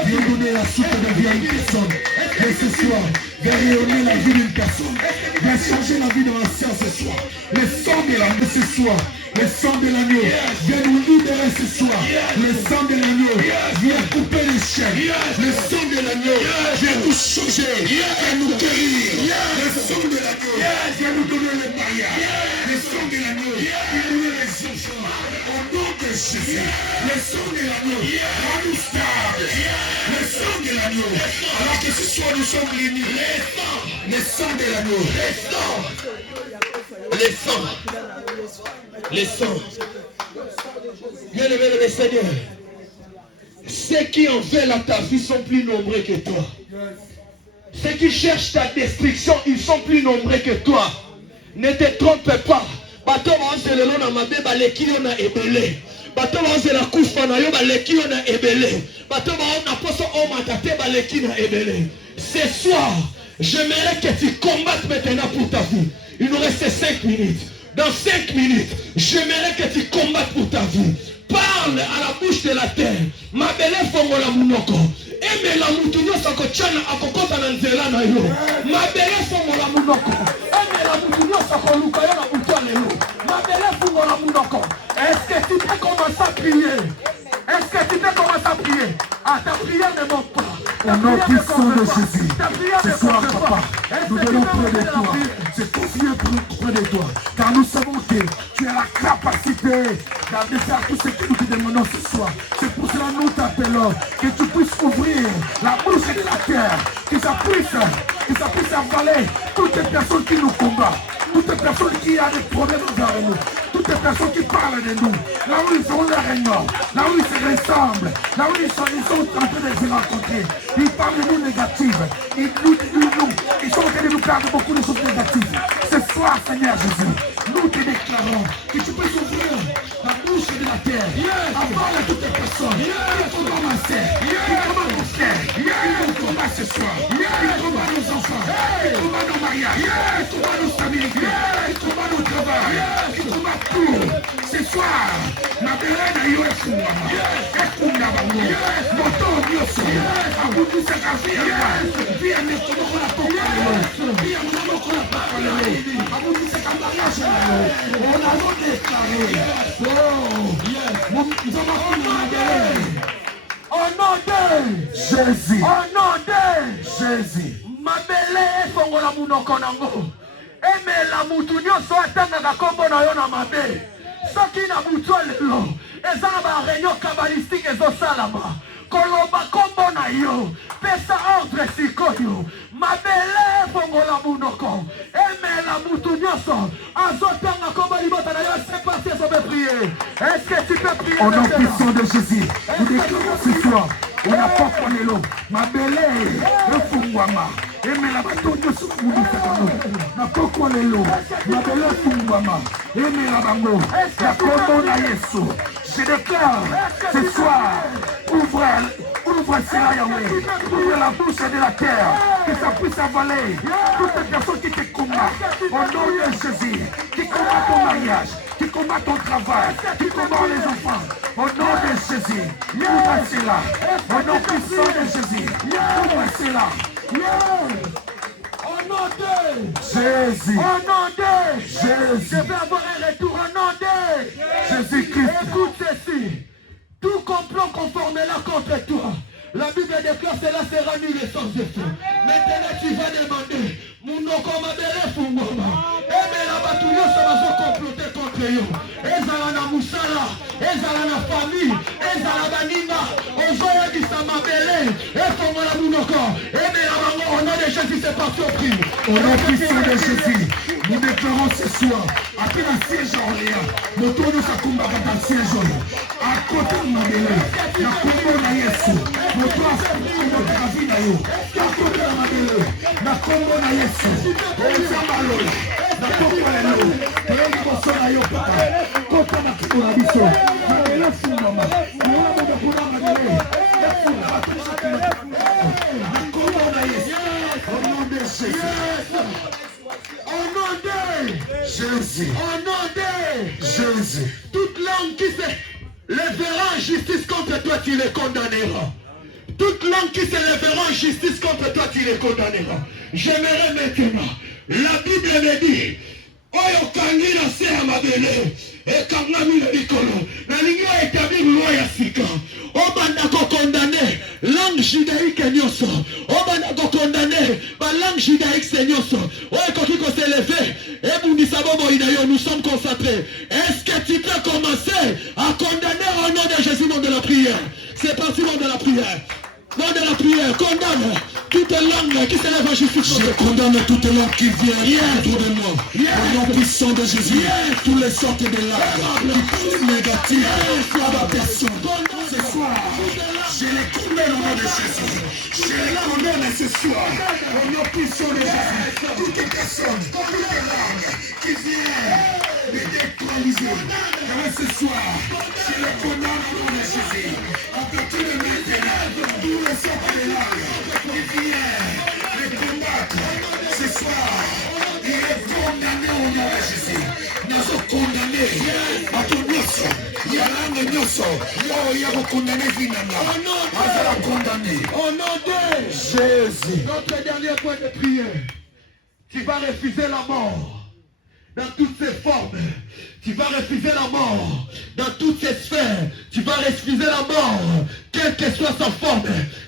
viens donner la soupe de vie à une personne. Viens ce soir, viens rayonner la vie d'une personne. Viens changer la vie de l'ancien ce soir. Le sang de l'agneau ce soir. Le sang de l'agneau vient nous libérer ce soir. Le sang de l'agneau vient couper les chaînes. Le sang de l'agneau vient nous changer, vient nous guérir. Le sang de l'agneau vient nous donner le mariage. Le sang de l'agneau vient nous donner les enfants. Au nom de Jésus, le sang de l'agneau rend nous stables. Le sang de l'agneau, alors que ce soir nous sommes réunis. Le sang de l'agneau, les sangs. Bien aimé le Seigneur, ceux qui en veulent à ta vie sont plus nombreux que toi. Ceux qui cherchent ta destruction, ils sont plus nombreux que toi. Ne te trompe pas. Bato baose le lona mabe baleki yo na ebele. Bato baose la kufa na yo baleki yo na ebele. Bato baose na poso o matate baleki na ebele. Ce soir, j'aimerais que tu combattes maintenant pour ta vie. Il nous reste 5 minutes. Dans 5 minutes, j'aimerais que tu combattes pour ta vie. Parle à la bouche de la terre. Mabele fongo la munoko. Eme la mutunyo sako chana akokota na nzela na yo. Mabele fongo la munoko. Eme la mutunyo sako luka yo na butua lelo. Mabele fongo la munoko. Est-ce que tu peux commencer à prier? Est-ce que tu peux commencer à prier? Ah, ta prière ne manque pas. Au nom puissant de Jésus, ce soir, papa, nous venons près de toi. C'est confié près de toi. Car nous savons que tu as la capacité de faire tout ce que nous te demandons ce soir. C'est pour cela que nous t'appelons. Que tu puisses ouvrir la bouche de la terre. Que ça puisse avaler toutes les personnes qui nous combattent. Toutes les personnes qui ont des problèmes envers nous. Toutes les personnes qui parlent de nous. Là où ils ont leur réunion. Là où ils se ressemblent. Là où ils sont en train de se rencontrer. Ils parlent de nous négatives. Ils sont en train de nous perdre beaucoup de choses négatives. Ce soir, Seigneur Jésus, nous te déclarons que tu peux ouvrir la bouche de la terre. Avant de toutes les personnes. Il combat ma sœur. Il combat mon frère. Il combat ce soir. Il combat nos enfants. Il combat nos mariages. Il combat nos stabilités. Il combat nos travail. Il combat tout. Ce soir, la belle de Yoshua. Et Kunda Bango. Moto Dioso. Abudu Sakafia. Via Nekomo la Pokalo. Via Monoko la Pokalo. Abudu Sakafia. On a déclaré. Au nom de Jésus. Au nom de Jésus. Mabele fongola munoko nango. Eme la mutu nyonso atangaka kombo na yo na mabe. Soki na mutu lelo eza na ba réunion kabbalistique ezosalama. Koloba kombo na yo. Pesa ordre sikoyo. Mabele fongola munoko. Eme la mutu nyonso azotanga kombo libota na yo. C'est parti, on peut prier. Est-ce que tu peux prier? Au nom puissant de Jésus, nous déclarons ce soir. On a pas connu l'eau. Mabele fungwama. Eme la batondo sukumu sekano. Na poko lelo. Mabele fungwama. Eme la bango. La kombo na Yesu. Je déclare ce soir, ouvre cela Yahweh. Ouvre la bouche de la terre. Que ça puisse avaler toutes les personnes qui te combattent. Au nom de Jésus. Qui combat ton mariage. Qui combat ton travail. Qui combat les enfants. Au nom de Jésus. Ouvre cela. Au nom puissant de Jésus. Ouvre cela. Au nom de Jésus. Au nom de Jésus. Je vais avoir un retour au nom de Jésus-Christ. Écoute ceci. Tout complot conformera contre toi. La Bible déclare cela sera nul et sans effet. Maintenant tu vas demander. Munoko mabele fungoma. Eme la batuyo ça va se comploter contre yo. Ezala na musala. Ezala na famille. Ezala baninga. Ozoya bisa mabele. Efongola munoko. Eme la bango. Au nom de Jésus c'est parti au prix. Au nom puissant de Jésus. Nous déclarons ce soir. Après la siège Orléans. Nous tournons sa combat dans le siège Orléans. À côté de mabele. La combo na Yesu. Nous tournons sa combat dans la vie na yo. À côté de mabele. La combo na Yesu. Ezamalola. Na combo na yo. Toyongi boso na yo papa. Kota na kibo na biso. Mabele fungoma. Mwana mobe kuna mabele. La combo na Yesu. Au nom de Jésus. Au nom de Jésus. Au nom de Jésus. toute langue qui se lèvera en justice contre toi, tu les condamneras. Toute langue qui se lèvera en justice contre toi, tu les condamneras. J'aimerais maintenant. La Bible me dit, Oyo kangi na se ya mabele, ekangami na likolo, na lingi établir loi ya sika. Obanda ko condamner langue judaïque nyonso. Obanda ko condamner ba langue judaïque nyonso. Oyo koki ko s'élever, et bundisa bobo inayo, nous sommes concentrés. Est-ce que tu peux commencer à condamner au nom de Jésus, nom de la prière? C'est parti, nom de la prière. Nom de la prière, condamne toute langue qui s'élève en justice. Je condamne toute langue qui vient autour de moi. Au nom puissant de Jésus, toutes les sortes de langues qui parlent négatif à ma personne. Ce soir, je les condamne au nom de Jésus. Je les condamne ce soir au nom puissant de Jésus. Toute personne, toute langue qui vient me détruire. Ce soir, je les condamne au nom de Jésus. À partir de maintenant, tous les sortes de langues qui viennent me combattre ce soir, il est condamné au nom de Jésus. Nous sommes condamnés à tout nyonso. Il y a langue nyonso. Il y a condamné Vinana. On va condamner. Au nom de Jésus. Notre dernier point de prière. Tu vas refuser la mort dans toutes ses formes. Tu vas refuser la mort dans toutes ses sphères. Tu vas refuser la mort, quelle que soit sa forme.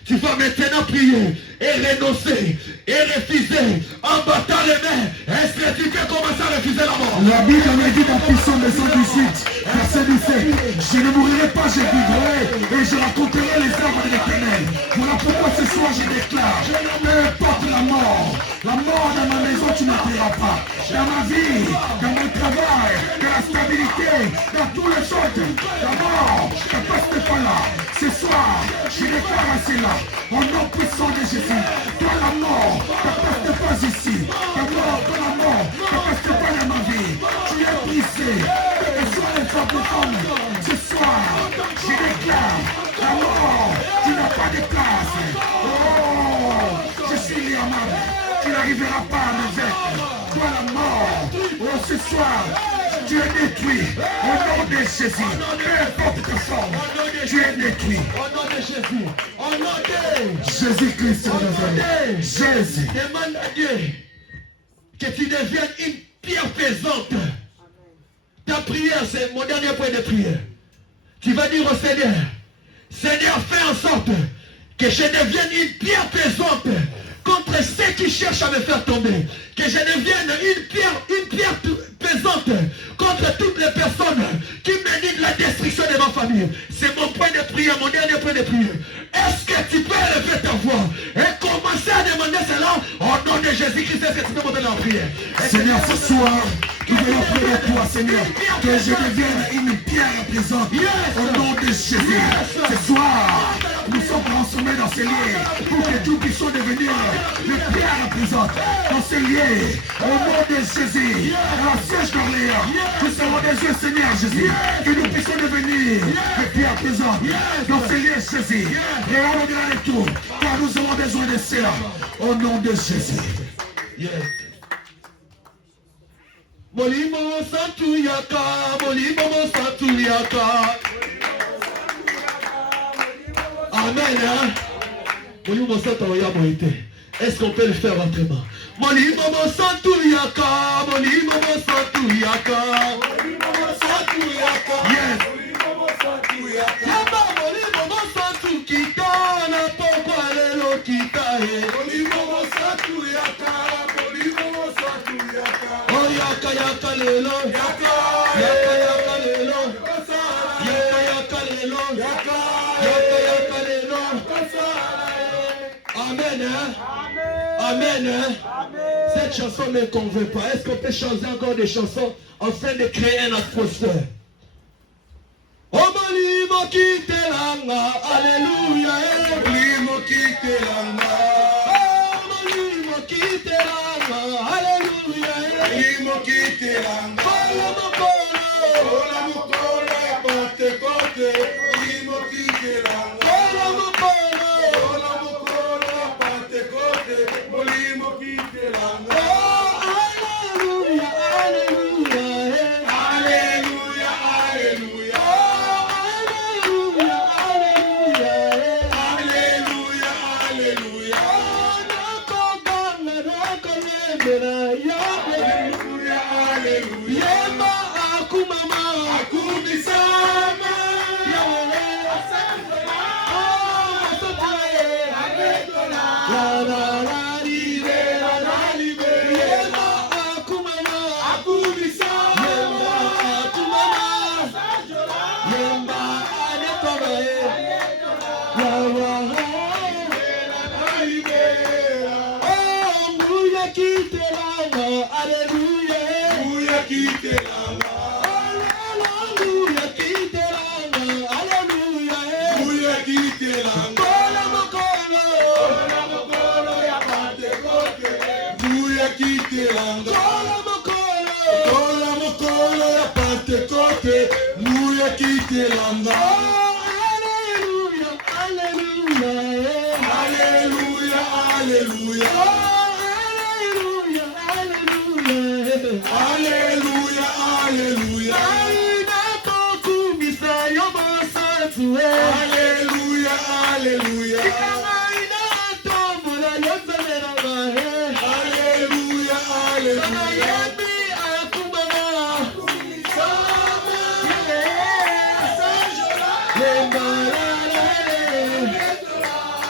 Tu vas maintenant prier et renoncer et refuser en battant les mains. Est-ce que tu peux commencer à refuser la mort? La Bible me dit dans Puissant 218, verset 17, je ne mourirai pas, je vivrai et je raconterai les œuvres de l'Éternel. Voilà pourquoi ce soir je déclare, peu importe la mort dans ma maison tu ne n'appelleras pas. Dans ma vie, dans mon travail, dans la stabilité, dans toutes les choses, la mort ne passe pas là. Ce soir, je déclare à cela, au nom puissant de Jésus, toi la mort ne passe pas ici. La mort, ne passe pas dans ma vie. Tu es brisé, que soit les femmes. Ce soir, je déclare, la mort, tu n'as pas de place. Oh, je suis lié à ma vie. Tu n'arriveras pas à me vaincre. Toi la mort, oh ce soir, tu es détruit. Au nom de Jésus, peu importe ta forme, tu es détruit. Au nom de Jésus. Au nom de Jésus-Christ de Nazareth. Jésus. Demande à Dieu que tu deviennes une pierre pesante. Ta prière, c'est mon dernier point de prière. Tu vas dire au Seigneur, Seigneur, fais en sorte que je devienne une pierre pesante contre ceux qui cherchent à me faire tomber. Que je devienne une pierre pesante contre toutes les personnes qui méditent la destruction de ma famille. C'est mon point de prière, mon dernier point de prière. Est-ce que tu peux élever ta voix et commencer à demander cela au nom de Jésus-Christ? Est-ce que tu peux monter dans la prière? Seigneur, ce soir, nous voulons prier pour toi, Seigneur, que je devienne une pierre présente au nom de Jésus. Ce soir, nous sommes transformés dans ces liens pour que nous puissions devenir une pierre présente dans ces liens au nom de Jésus. Dans la siège d'Orléans, nous serons des yeux, Seigneur Jésus, que nous puissions devenir des pierres présentes dans ces liens, Jésus. Et on reviendra les tours, car nous avons besoin de cela au nom de Jésus. Yes. Molimo Santuyaka, Molimo Santuyaka. Amen. Hein? Molimo Santuyaka. Est-ce qu'on peut le faire autrement? Molimo Santuyaka, Molimo Santuyaka. Yes. Molimo Santuyaka, na pokwa lelo kitaye. Molimo Santuyaka, Molimo Santuyaka. Oh yaka yaka lelo, yaka yaka lelo, yaka lelo, yaka lelo. Amen. Hein? Amen. Hein? Cette chanson ne convainc pas. Est-ce qu'on peut chanter encore des chansons afin de créer une atmosphère? Oh Molimo Kitelanga, Alléluia. Molimo Kitelanga. Oh Molimo Kitelanga, Alléluia. Molimo Kitelanga. Oh la mokolo, Pentecote. Molimo Kitelanga. Oh la mokolo, Pentecote. Molimo Kitelanga.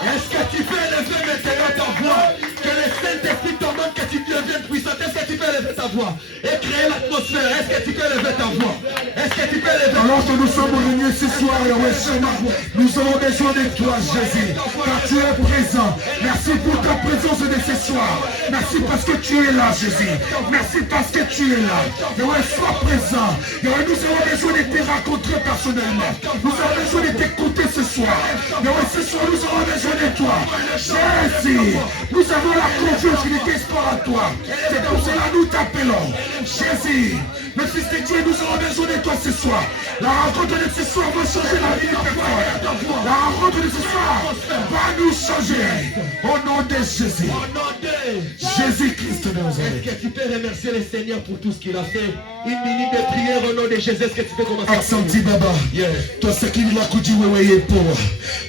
Est-ce que tu peux élever maintenant ta voix? Que le Saint-Esprit t'ordonne que tu deviennes puissant. Est-ce que tu peux élever ta voix et créer l'atmosphère? Est-ce que tu peux élever ta voix? Est-ce que tu peux élever ta voix? Alors que nous sommes réunis ce soir, Yahweh Shema, nous avons besoin de toi, Jésus, car tu es présent. Merci pour ta présence de ce soir. Merci parce que tu es là, Jésus. Merci parce que tu es là. Yahweh, sois présent. Yahweh, nous avons besoin de te rencontrer personnellement. Nous avons besoin de t'écouter ce soir. Yahweh, ce soir, nous avons besoin de toi. Jésus, nous avons la confiance et l'espoir à toi. C'est pour cela que nous t'appelons. Jésus, le Fils de Dieu, nous avons besoin de toi ce soir. La rencontre de ce soir va changer la vie de personne. La rencontre de ce soir va nous changer. Au nom de Jésus. Jésus-Christ de Nazareth. Est-ce que tu peux remercier le Seigneur pour tout ce qu'il a fait? Une minute de prière au nom de Jésus. Est-ce que tu peux commencer? Accenti Baba. Toi, ce qui l'a coutu, ouais, pour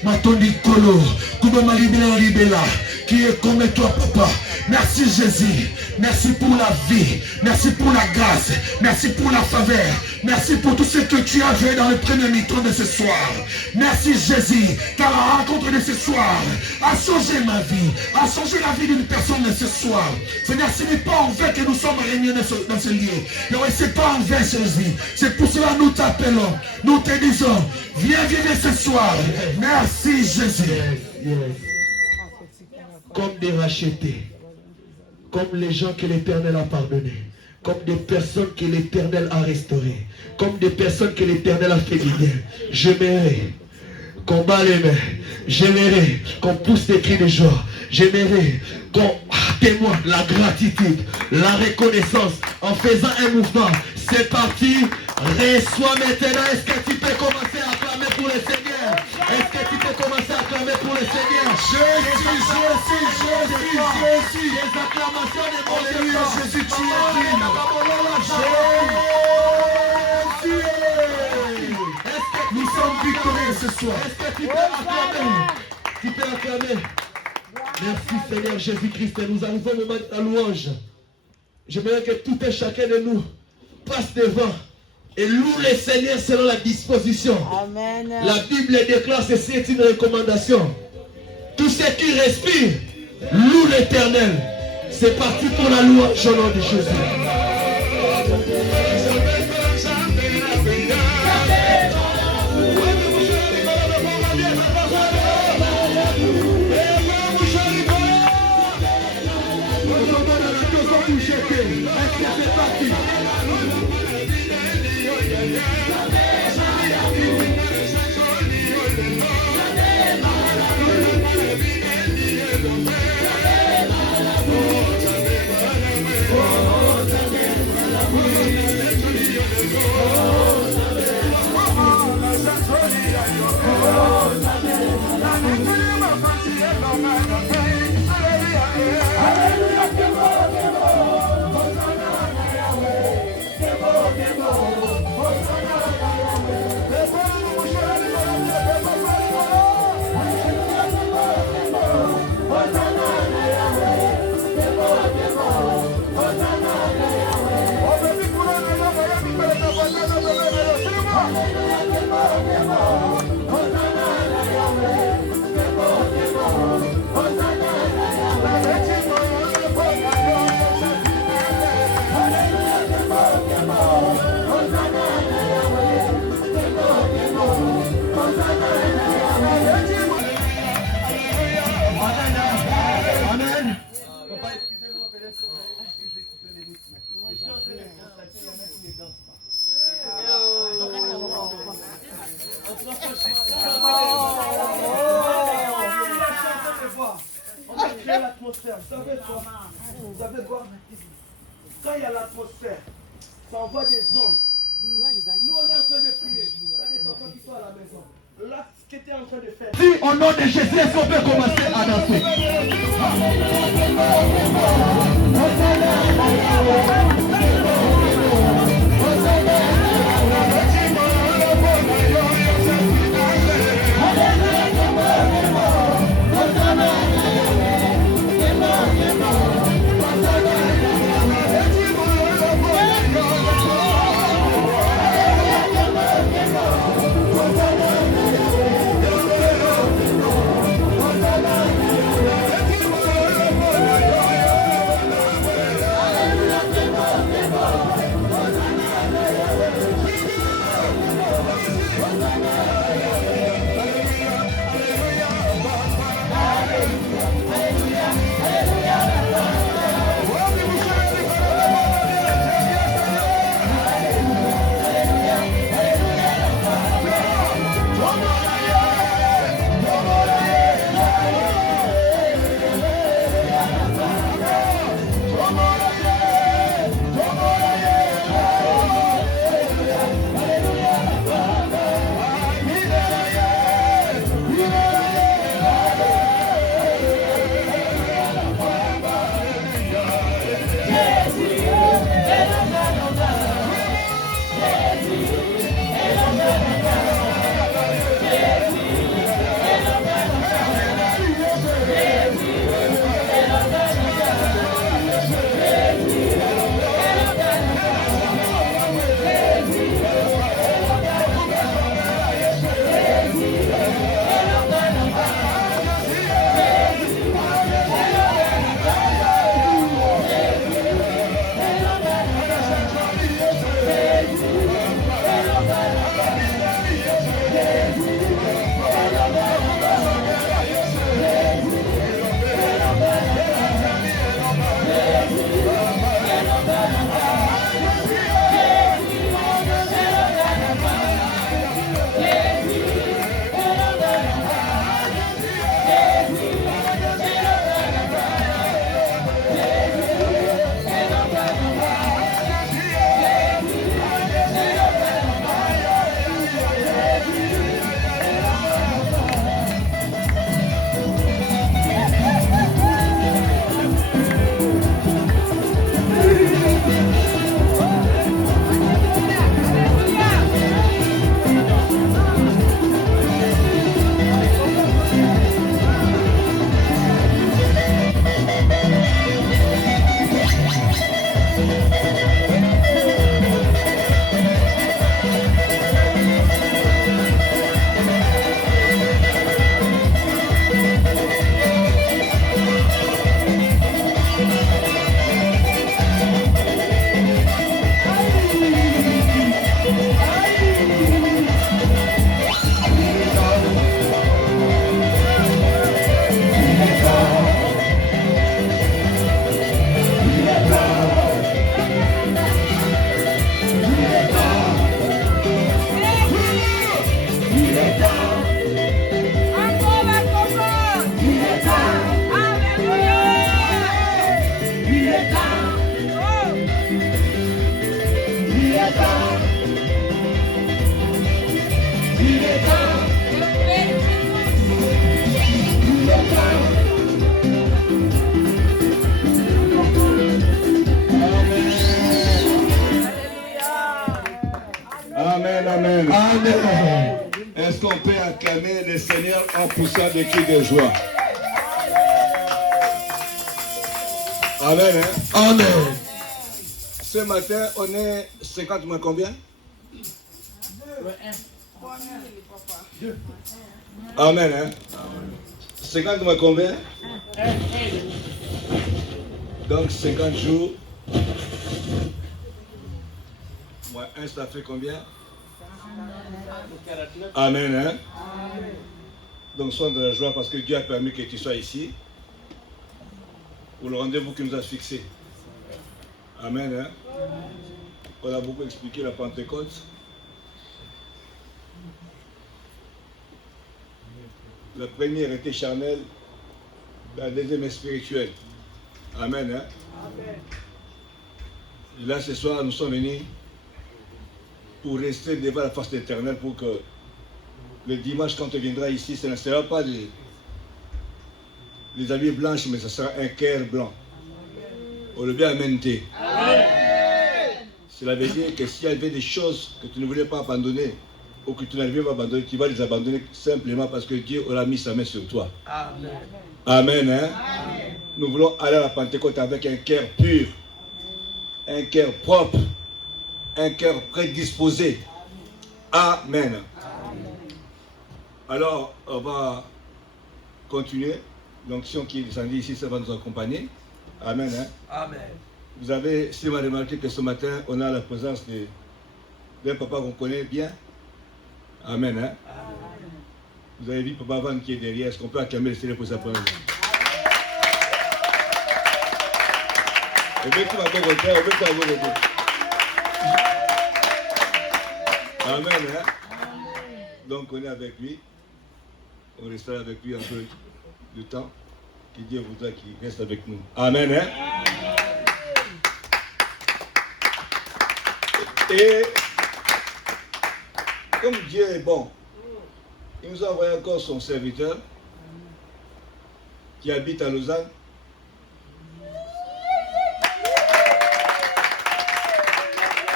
Matondi Kolo, Koubama Libela Libela, qui est comme toi, Papa. Merci Jésus. Merci pour la vie. Merci pour la grâce. Merci pour la faveur. Merci pour tout ce que tu as fait dans le premier mi-temps de ce soir. Merci Jésus, car la rencontre de ce soir a changé ma vie, a changé la vie d'une personne de ce soir. Seigneur, ce n'est pas en vain que nous sommes réunis dans ce lieu. Non, ce n'est pas en vain, Jésus. C'est pour cela que nous t'appelons. Nous te disons, viens vivre ce soir. Merci Jésus. Comme des rachetés, comme les gens que l'Éternel a pardonnés, comme des personnes que l'Éternel a restaurées, comme des personnes que l'Éternel a fait du bien. J'aimerais qu'on bat les mains, j'aimerais qu'on pousse des cris de joie, j'aimerais qu'on témoigne la gratitude, la reconnaissance en faisant un mouvement. C'est parti, reçois maintenant. Est-ce que tu peux commencer à acclamer pour le Seigneur? Est-ce que tu peux commencer à acclamer pour le Seigneur? Jésus, Les acclamations de mon Dieu. Jésus, tu es digne. Nous sommes victorieux ce soir. Est-ce que tu peux acclamer? Tu peux acclamer. Merci Seigneur Jésus-Christ. Nous arrivons au moment de la louange. J'aimerais que tout et chacun de nous passe devant et loue le Seigneur selon la disposition. Amen. La Bible déclare ceci est une recommandation. Tous ceux qui respirent, louent l'Éternel. C'est parti pour la louange au nom de Jésus. On a créé l'atmosphère. Vous savez quoi? Vous savez quoi? Quand il y a l'atmosphère, ça envoie des ondes. Nous, on est en train de prier. Il y a des enfants qui sont à la maison. Là, ce que tu es en train de faire. Si, au nom de Jésus, est-ce qu'on peut commencer à danser? Est-ce qu'on peut acclamer le Seigneur en poussant des cris de joie? Amen. Hein? Amen. Ce matin, on est 50 moins combien? Amen. Hein? 50 moins combien? Donc 50 jours. Moins 1, ça fait combien? Amen. Hein? Donc sois de la joie parce que Dieu a permis que tu sois ici pour le rendez-vous qu'il nous a fixé. Amen. Hein? On a beaucoup expliqué la Pentecôte. La première était charnelle, La deuxième est spirituelle. Amen. Hein? Amen. Et là, ce soir, nous sommes venus pour rester devant la face de l'Éternel pour que le dimanche, quand on viendra ici, ce ne sera pas des habits blanches, mais ce sera un cœur blanc. On le bien amené. Cela veut dire que s'il y avait des choses que tu ne voulais pas abandonner, ou que tu n'arrivais pas à abandonner, tu vas les abandonner simplement parce que Dieu aura mis sa main sur toi. Amen. Amen. Hein? Amen. Nous voulons aller à la Pentecôte avec un cœur pur, un cœur propre, un cœur prédisposé. Amen. Alors, on va continuer. L'onction qui est descendue ici, ça va nous accompagner. Amen. Hein? Amen. Vous avez sûrement remarqué que ce matin, on a la présence d'un papa qu'on connaît bien. Amen. Hein? Vous avez vu Papa Van qui est derrière. Est-ce qu'on peut acclamer le Seigneur pour sa présence? Amen. Hein? Donc on est avec lui. On restera avec lui un peu de temps. Que Dieu voudra qu'il reste avec nous. Amen. Hein? Et comme Dieu est bon, il nous a envoyé encore son serviteur qui habite à Lausanne.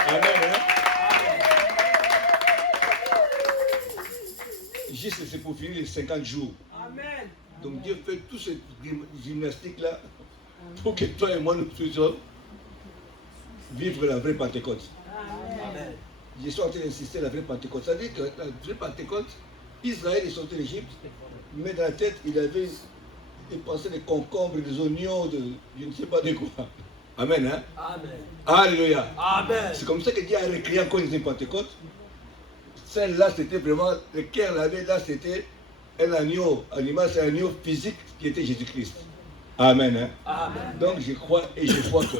Amen. Hein? Juste c'est pour finir les 50 jours. Amen. Donc Dieu fait tout cette gymnastique-là pour que toi et moi nous puissions vivre la vraie Pentecôte. Amen. Je suis en train d'insister la vraie Pentecôte. Ça veut dire que la vraie Pentecôte, Israël est sorti d'Égypte, mais dans la tête, il pensait des concombres, des oignons, je ne sais pas de quoi. Amen. Hein? Amen. Alléluia. Amen. C'est comme ça que Dieu a recréé encore une Pentecôte. Celle-là, c'était vraiment, le cœur l'avait, là, c'était un agneau. Animal, c'est un agneau physique qui était Jésus-Christ. Amen. Hein? Amen. Donc, je crois que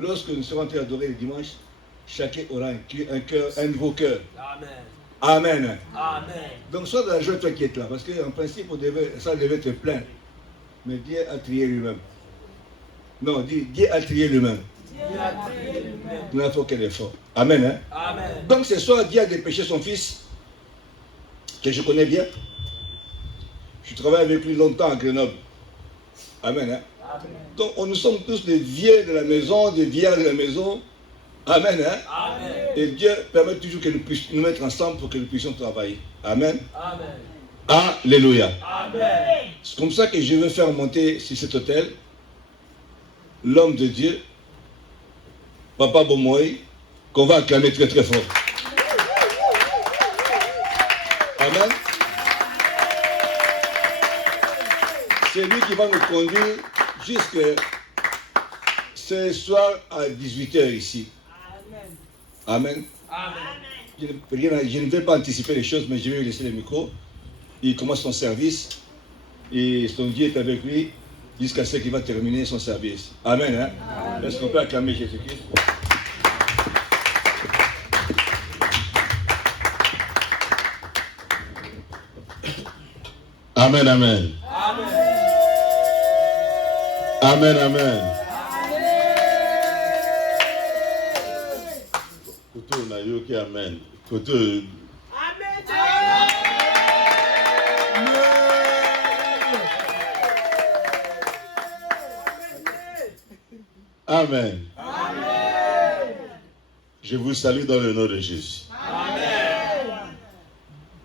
lorsque nous serons en train d'adorer le dimanche, chacun aura un nouveau cœur. Amen. Amen. Amen. Donc, sois dans la joie, toi qui es là. Parce qu'en principe, ça devait être plein. Mais Dieu a trié lui-même. Non, Dieu a trié lui-même. Dieu a trié lui-même. Nous n'avons qu'un effort. Amen. Hein? Amen. Donc, ce soir, Dieu a dépêché son fils, que je connais bien. Je travaille avec lui longtemps à Grenoble. Amen. Hein? Amen. Donc, nous sommes tous des vieux de la maison, des vieillards de la maison. Amen. Hein? Amen. Et Dieu permet toujours que nous puissions nous mettre ensemble pour que nous puissions travailler. Amen. Amen. Alléluia. Amen. C'est comme ça que je veux faire monter sur cet hôtel l'homme de Dieu, Papa Bomoy, qu'on va acclamer très très fort. Amen. C'est lui qui va nous conduire jusqu'à ce soir à 18h ici. Amen. Amen. Je ne vais pas anticiper les choses, mais je vais lui laisser le micro. Il commence son service et son Dieu est avec lui jusqu'à ce qu'il va terminer son service. Amen. Hein? Amen. Est-ce qu'on peut acclamer Jésus-Christ? Amen, amen. Amen, amen. Koto na yoki amen. Koto. Amen. Amen. Je vous salue dans le nom de Jésus. Amen.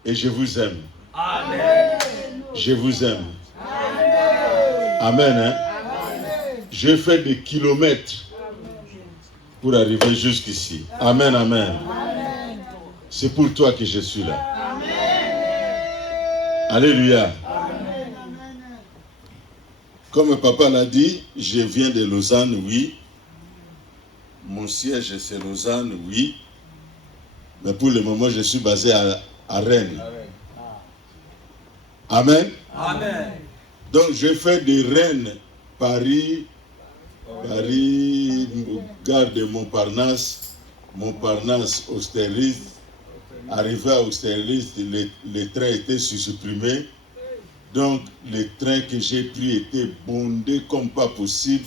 Et je vous aime. Amen. Je vous aime. Amen. Amen. Hein? Amen. Je fais des kilomètres pour arriver jusqu'ici. Amen, amen. Amen. C'est pour toi que je suis là. Amen. Alléluia. Amen. Comme papa l'a dit, je viens de Lausanne, oui. Mon siège c'est Lausanne, oui. Mais pour le moment, je suis basé à Rennes. Amen. Amen. Donc je fais de Rennes, Paris, gare de Montparnasse, Austerlitz. Arrivé à Austerlitz, le train était supprimé. Donc, les trains que j'ai pris étaient bondés comme pas possible.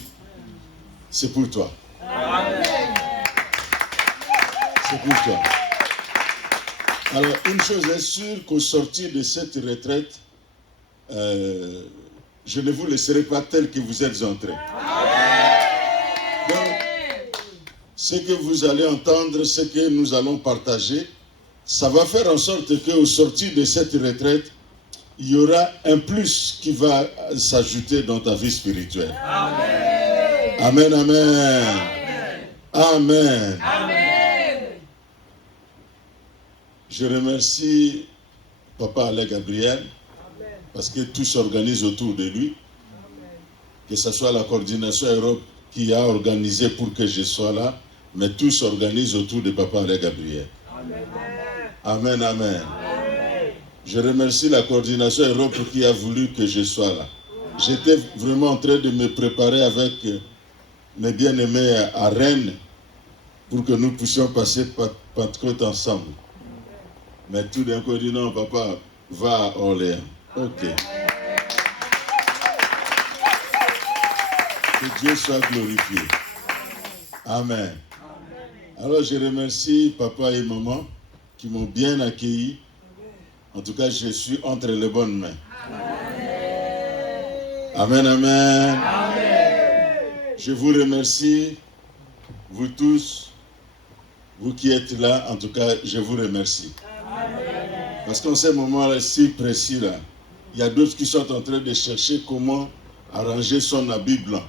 C'est pour toi. C'est pour toi. Alors, une chose est sûre, qu'au sortir de cette retraite, je ne vous laisserai pas tel que vous êtes entrés. Donc, ce que vous allez entendre, ce que nous allons partager, ça va faire en sorte qu'au sortir de cette retraite, il y aura un plus qui va s'ajouter dans ta vie spirituelle. Amen, amen. Amen. Amen. Je remercie Papa Alain Gabriel parce que tout s'organise autour de lui. Que ce soit la coordination Europe qui a organisé pour que je sois là, mais tout s'organise autour de Papa Alain Gabriel. Amen, amen. Je remercie la coordination Europe qui a voulu que je sois là. J'étais vraiment en train de me préparer avec mes bien-aimés à Rennes pour que nous puissions passer Pentecôte ensemble. Mais tout d'un coup, il dit non, papa, va à Orléans. Ok. Que Dieu soit glorifié. Amen. Alors, je remercie papa et maman qui m'ont bien accueilli. En tout cas, je suis entre les bonnes mains. Amen, amen. Je vous remercie, vous tous, vous qui êtes là, en tout cas, je vous remercie. Parce qu'en ce moment-là, si précis là, il y a d'autres qui sont en train de chercher comment arranger son habit blanc.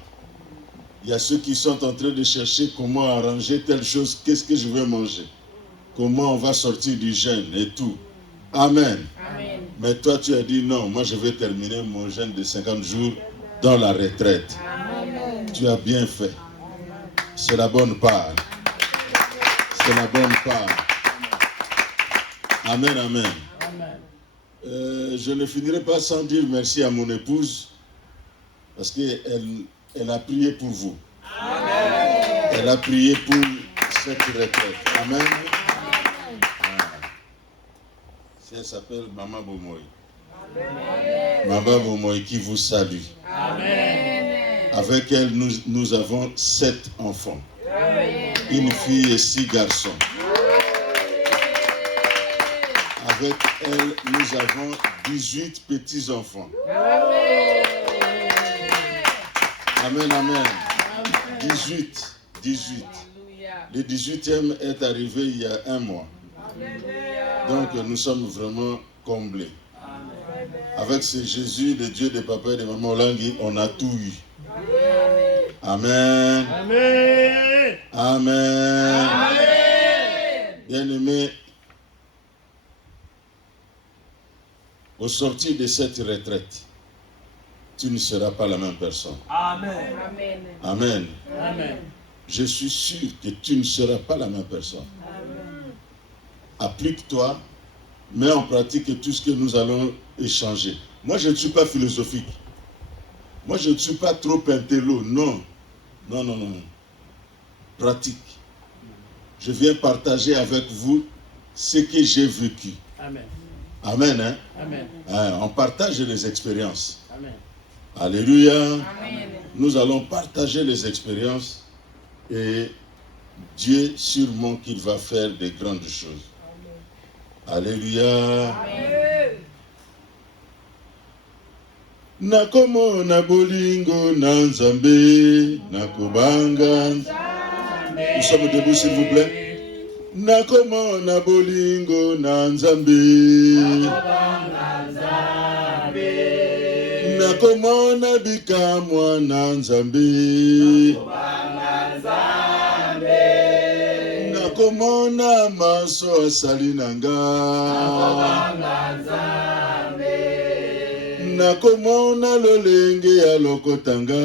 Il y a ceux qui sont en train de chercher comment arranger telle chose, qu'est-ce que je vais manger, comment on va sortir du jeûne et tout. Amen. Amen. Mais toi, tu as dit non, moi je vais terminer mon jeûne de 50 jours dans la retraite. Amen. Tu as bien fait. C'est la bonne part. C'est la bonne part. Amen, amen. Je ne finirai pas sans dire merci à mon épouse parce qu'elle a prié pour vous. Amen. Elle a prié pour cette retraite. Amen. Elle s'appelle Maman Bomoy. Maman Bomoy qui vous salue. Amen. Avec elle, nous avons 7 enfants. Amen. Une fille et 6 garçons. Avec elle, nous avons 18 petits-enfants. Amen, amen. 18. Le 18e est arrivé il y a 1 mois. Donc nous sommes vraiment comblés. Avec ce Jésus, le Dieu de papa et de maman Olangui, on a tout eu. Amen. Amen. Amen. Bien-aimé, au sortir de cette retraite, tu ne seras pas la même personne. Amen. Amen. Amen. Je suis sûr que tu ne seras pas la même personne. Applique-toi, mets en pratique tout ce que nous allons échanger. Moi, je ne suis pas philosophique. Moi, je ne suis pas trop intello. Non. Non. Pratique. Je viens partager avec vous ce que j'ai vécu. Amen. Amen. Hein? Amen. On partage les expériences. Amen. Alléluia. Amen. Nous allons partager les expériences et Dieu sûrement qu'il va faire de grandes choses. Alléluia. Nakomo na bolingo na nzambe nakobanga. Nous sommes debout s'il vous plaît. Nakomo na bolingo na nzambe nakomo na bikamwa na nzambe nakomona maso asali nanga nakomona lolenge ya lokotanga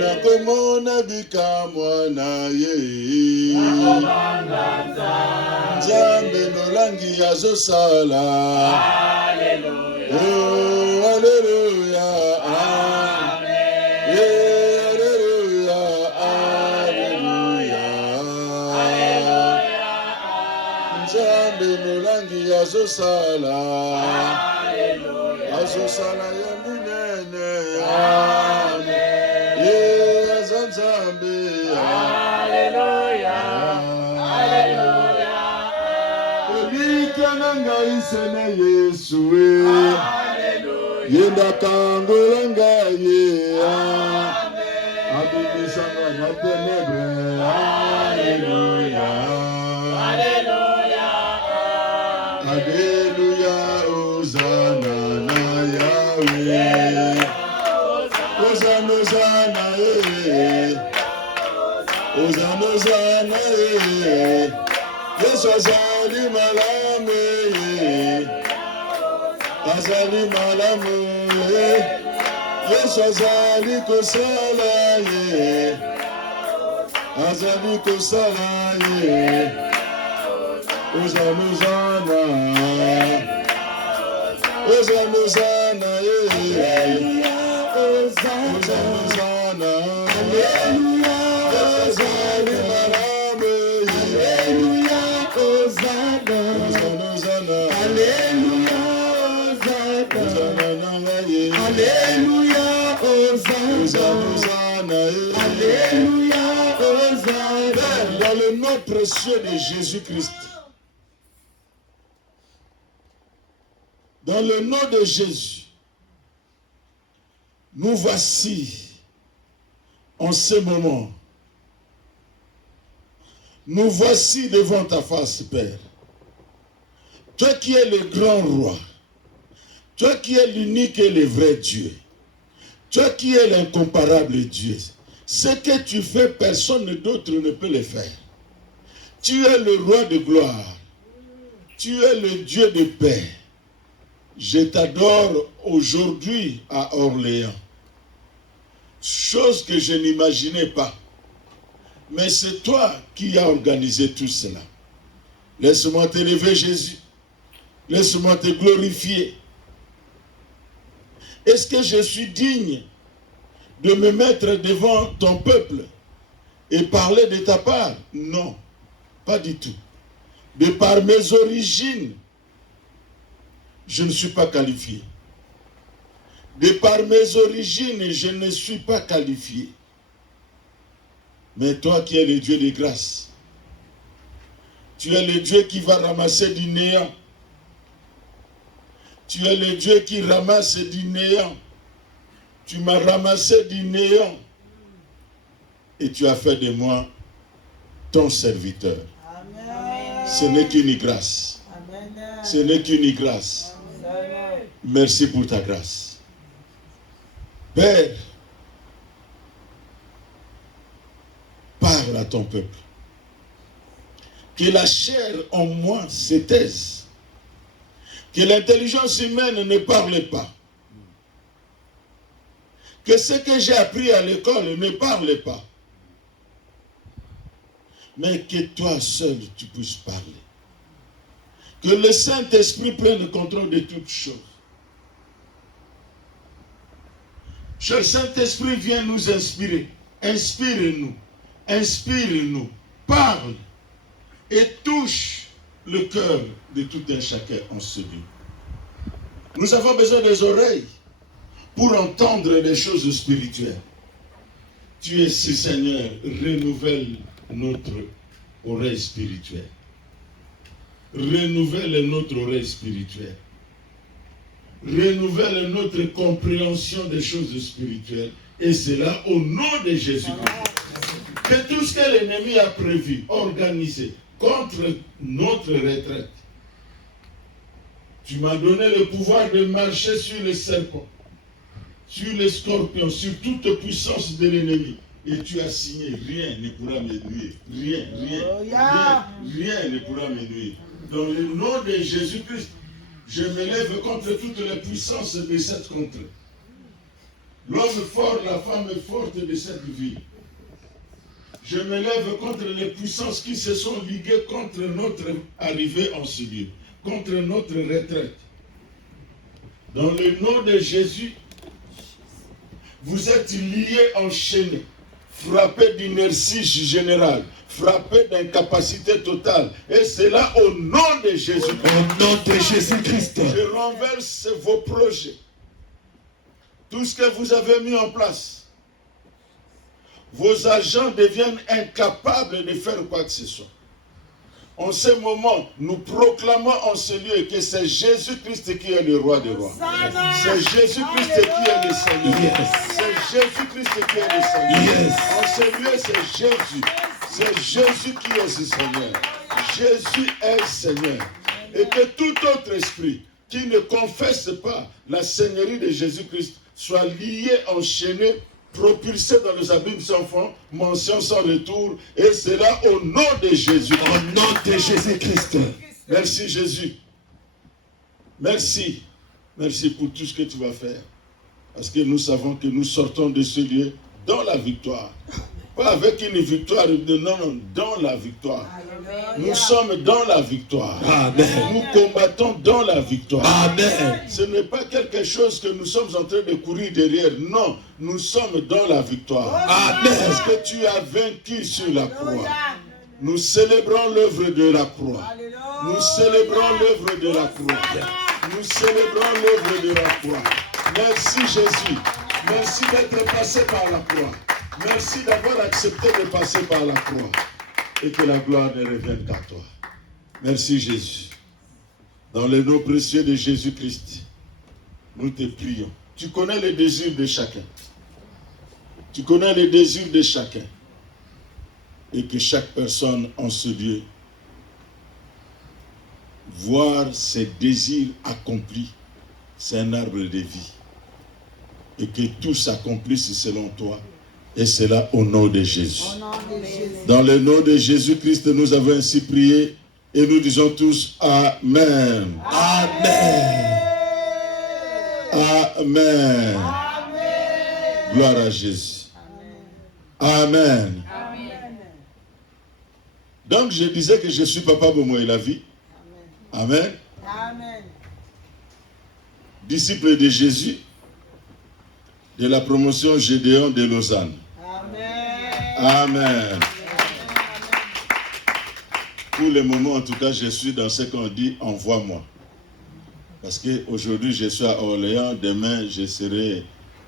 nakomona bikamwa na ye nzambe nolangi azosala oh alleluya azosala azosala yandinene amen ye azanzambe Alléluia. Alléluia. elikana ngai sene yesu Alléluia. yenda kangola ngai abimisanga na tenebre Alléluia. Alléluia. Alléluia, Hosanna na Yahweh. Hosanna, Hosanna, Hosanna, Hosanna, Yesu azali malamu, azali malamu, Yesu azali kosala, azali kosala, Hosanna, Hosanna, Hosanna, Hosanna, Hosanna, Hosanna, Alléluia, Hosanna, Alléluia, Hosanna, Hosanna, Alléluia, Hosanna, Alléluia, Hosanna, Alléluia, Hosanna. Dans le nom précieux de Jésus-Christ. Dans le nom de Jésus, nous voici en ce moment. Nous voici devant ta face, Père. Toi qui es le grand roi, toi qui es l'unique et le vrai Dieu, toi qui es l'incomparable Dieu, ce que tu fais, personne d'autre ne peut le faire. Tu es le roi de gloire, tu es le Dieu de paix. Je t'adore aujourd'hui à Orléans. Chose que je n'imaginais pas. Mais c'est toi qui as organisé tout cela. Laisse-moi t'élever, Jésus. Laisse-moi te glorifier. Est-ce que je suis digne de me mettre devant ton peuple et parler de ta part? Non, pas du tout. De par mes origines, je ne suis pas qualifié. De par mes origines, je ne suis pas qualifié. Mais toi qui es le Dieu de grâce, tu es le Dieu qui va ramasser du néant. Tu es le Dieu qui ramasse du néant. Tu m'as ramassé du néant. Et tu as fait de moi ton serviteur. Amen. Ce n'est qu'une grâce. Amen. Ce n'est qu'une grâce. Merci pour ta grâce. Père, parle à ton peuple. Que la chair en moi se taise. Que l'intelligence humaine ne parle pas. Que ce que j'ai appris à l'école ne parle pas. Mais que toi seul tu puisses parler. Que le Saint-Esprit prenne le contrôle de toutes choses. Cher Saint-Esprit, viens nous inspirer. Inspire-nous. Inspire-nous. Parle. Et touche le cœur de tout un chacun en ce lieu. Nous avons besoin des oreilles pour entendre les choses spirituelles. Tu es ce Seigneur, renouvelle notre oreille spirituelle. Renouvelle notre oreille spirituelle. Renouvelle notre compréhension des choses spirituelles. Et cela au nom de Jésus-Christ. Que tout ce que l'ennemi a prévu, organisé contre notre retraite. Tu m'as donné le pouvoir de marcher sur les serpents, sur les scorpions, sur toute puissance de l'ennemi. Et tu as signé, rien ne pourra me nuire. Rien ne pourra me nuire. Dans le nom de Jésus-Christ, je me lève contre toutes les puissances de cette contrée. L'homme fort, la femme forte de cette ville. Je me lève contre les puissances qui se sont liguées contre notre arrivée en ce lieu, contre notre retraite. Dans le nom de Jésus, vous êtes liés, enchaînés. frappé d'inertie générale, frappé d'incapacité totale. Et c'est là au nom de Jésus. Au nom de Jésus-Christ. Je renverse vos projets. Tout ce que vous avez mis en place. Vos agents deviennent incapables de faire quoi que ce soit. En ce moment, nous proclamons en ce lieu que c'est Jésus-Christ qui est le roi des rois. C'est Jésus-Christ qui est le Seigneur. Yes. C'est Jésus-Christ qui est le Seigneur. Yes. En ce lieu, c'est Jésus. C'est Jésus qui est ce Seigneur. Jésus est Seigneur. Et que tout autre esprit qui ne confesse pas la Seigneurie de Jésus-Christ soit lié, enchaîné, propulsé dans les abîmes sans fond, mention sans retour, et cela au nom de Jésus. Au nom de Jésus-Christ. Merci Jésus. Merci. Merci pour tout ce que tu vas faire. Parce que nous savons que nous sortons de ce lieu dans la victoire. Pas avec une victoire, non, dans la victoire. Nous sommes dans la victoire. Amen. Nous combattons dans la victoire. Amen. Ce n'est pas quelque chose que nous sommes en train de courir derrière. Non, nous sommes dans la victoire. Amen. Parce que tu as vaincu sur la croix. Nous célébrons l'œuvre de la croix. Nous célébrons l'œuvre de la croix. Nous célébrons l'œuvre de la croix. Merci Jésus. Merci d'être passé par la croix. Merci d'avoir accepté de passer par la croix. Et que la gloire ne revienne qu'à toi. Merci Jésus. Dans le nom précieux de Jésus-Christ, nous te prions. Tu connais les désirs de chacun. Tu connais les désirs de chacun. Et que chaque personne en ce lieu voir ses désirs accomplis. C'est un arbre de vie. Et que tout s'accomplisse selon toi. Et cela au nom de Jésus. Dans le nom de Jésus-Christ, nous avons ainsi prié. Et nous disons tous Amen. Amen. Amen. Gloire à Jésus. Amen. Donc je disais que je suis Papa Bomo et la vie. Amen. Disciple de Jésus, de la promotion Gédéon de Lausanne. Amen. Pour le moment, en tout cas, je suis dans ce qu'on dit, envoie-moi. Parce qu'aujourd'hui, je suis à Orléans, demain, je serai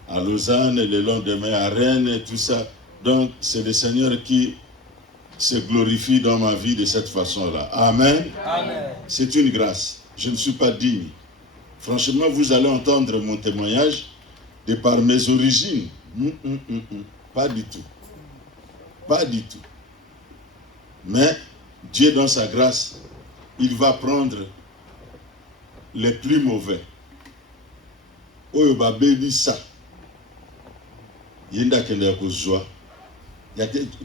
à Lausanne, le lendemain à Rennes, et tout ça. Donc, c'est le Seigneur qui se glorifie dans ma vie de cette façon-là. Amen. Amen. C'est une grâce. Je ne suis pas digne. Franchement, vous allez entendre mon témoignage de par mes origines. Pas du tout. Pas du tout. Mais Dieu, dans sa grâce, il va prendre les plus mauvais. Oyo ba béni ça. Yenda kende ko joie.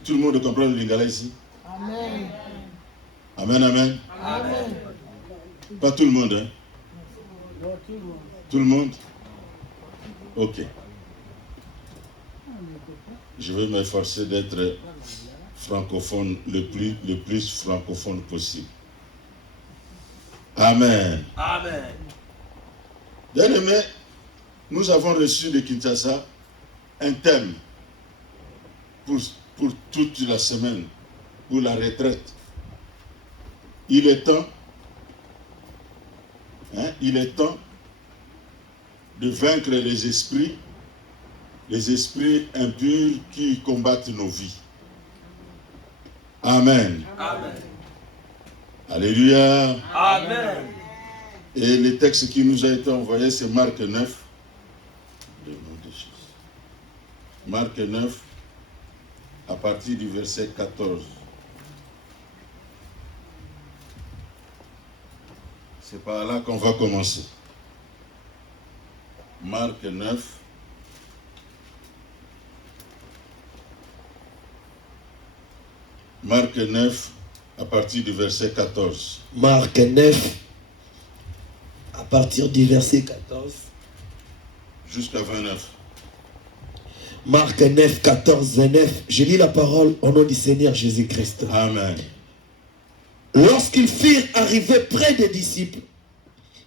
Tout le monde comprend le lingala ici. Amen. Amen, amen. Amen. Pas tout le monde, hein? Tout le monde? Ok. Je vais m'efforcer d'être francophone, le plus francophone possible. Amen. Amen. Bien-aimés, nous avons reçu de Kinshasa un thème pour toute la semaine, pour la retraite. Il est temps, de vaincre les esprits impurs qui combattent nos vies. Amen. Amen. Alléluia. Amen. Et le texte qui nous a été envoyé, c'est Marc 9. Marc 9, à partir du verset 14. C'est par là qu'on va commencer. Marc 9. Marc 9, à partir du verset 14. Marc 9, à partir du verset 14. Jusqu'à 29. Marc 9, 14, 29. Je lis la parole au nom du Seigneur Jésus-Christ. Amen. Lorsqu'ils firent arriver près des disciples,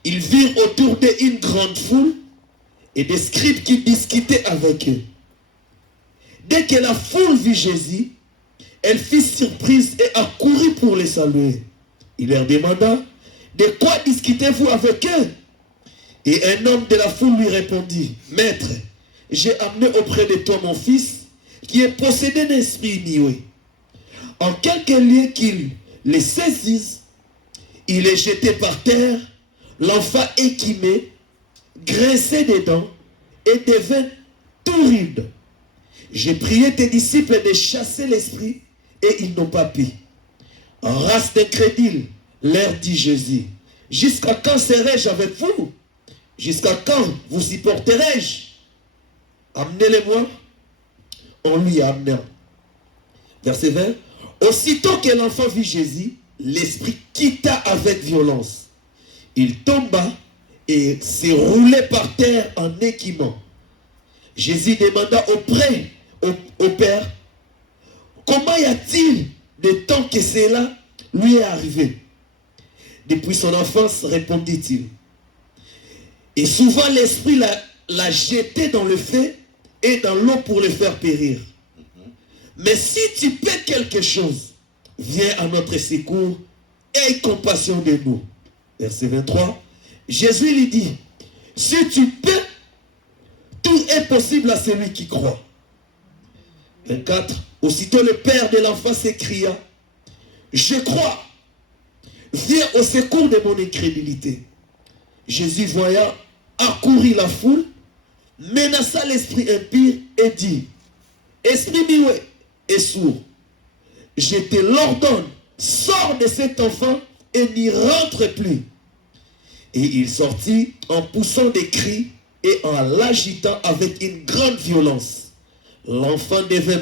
ils virent autour d'eux une grande foule et des scribes qui discutaient avec eux. Dès que la foule vit Jésus, elle fit surprise et accourut pour les saluer. Il leur demanda, de quoi discutez-vous avec eux? Et un homme de la foule lui répondit, Maître, j'ai amené auprès de toi mon fils, qui est possédé d'un esprit muet. En quelque lieu qu'il le saisisse, il est jeté par terre, l'enfant équimé, graissé des dents, et devint tout rude. J'ai prié tes disciples de chasser l'esprit, et ils n'ont pas pu. En race d'incrédules, leur dit Jésus, jusqu'à quand serai-je avec vous? Jusqu'à quand vous supporterai-je? Amenez-les-moi. On lui a amené. Verset 20. Aussitôt que l'enfant vit Jésus, l'esprit quitta avec violence. Il tomba et s'est roulé par terre en équimant. Jésus demanda au Père, comment y a-t-il de temps que cela lui est arrivé? Depuis son enfance, répondit-il. Et souvent l'esprit l'a jeté dans le feu et dans l'eau pour le faire périr. Mais si tu peux quelque chose, viens à notre secours, aie compassion de nous. Verset 23. Jésus lui dit, si tu peux, tout est possible à celui qui croit. 24. Aussitôt le père de l'enfant s'écria, je crois, viens au secours de mon incrédulité. Jésus voyant accourir la foule, menaça l'esprit impie et dit, esprit muet et sourd, je te l'ordonne, sors de cet enfant et n'y rentre plus. Et il sortit en poussant des cris et en l'agitant avec une grande violence. L'enfant devint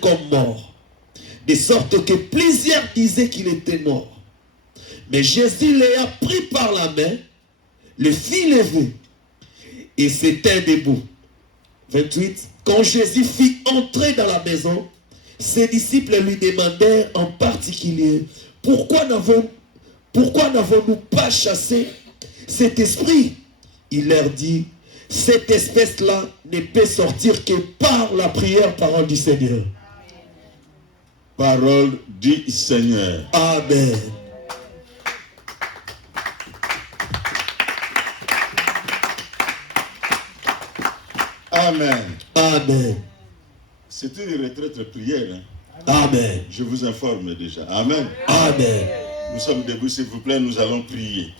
comme mort, de sorte que plusieurs disaient qu'il était mort. Mais Jésus l'ayant pris par la main, le fit lever et se tint debout. 28. Quand Jésus fit entrer dans la maison, ses disciples lui demandèrent en particulier, pourquoi n'avons-nous pas chassé cet esprit? Il leur dit, cette espèce-là ne peut sortir que par la prière, parole du Seigneur. Parole du Seigneur. Amen. Amen. Amen. C'est une retraite prière. Amen. Je vous informe déjà. Amen. Amen. Nous sommes debout, s'il vous plaît, nous allons prier.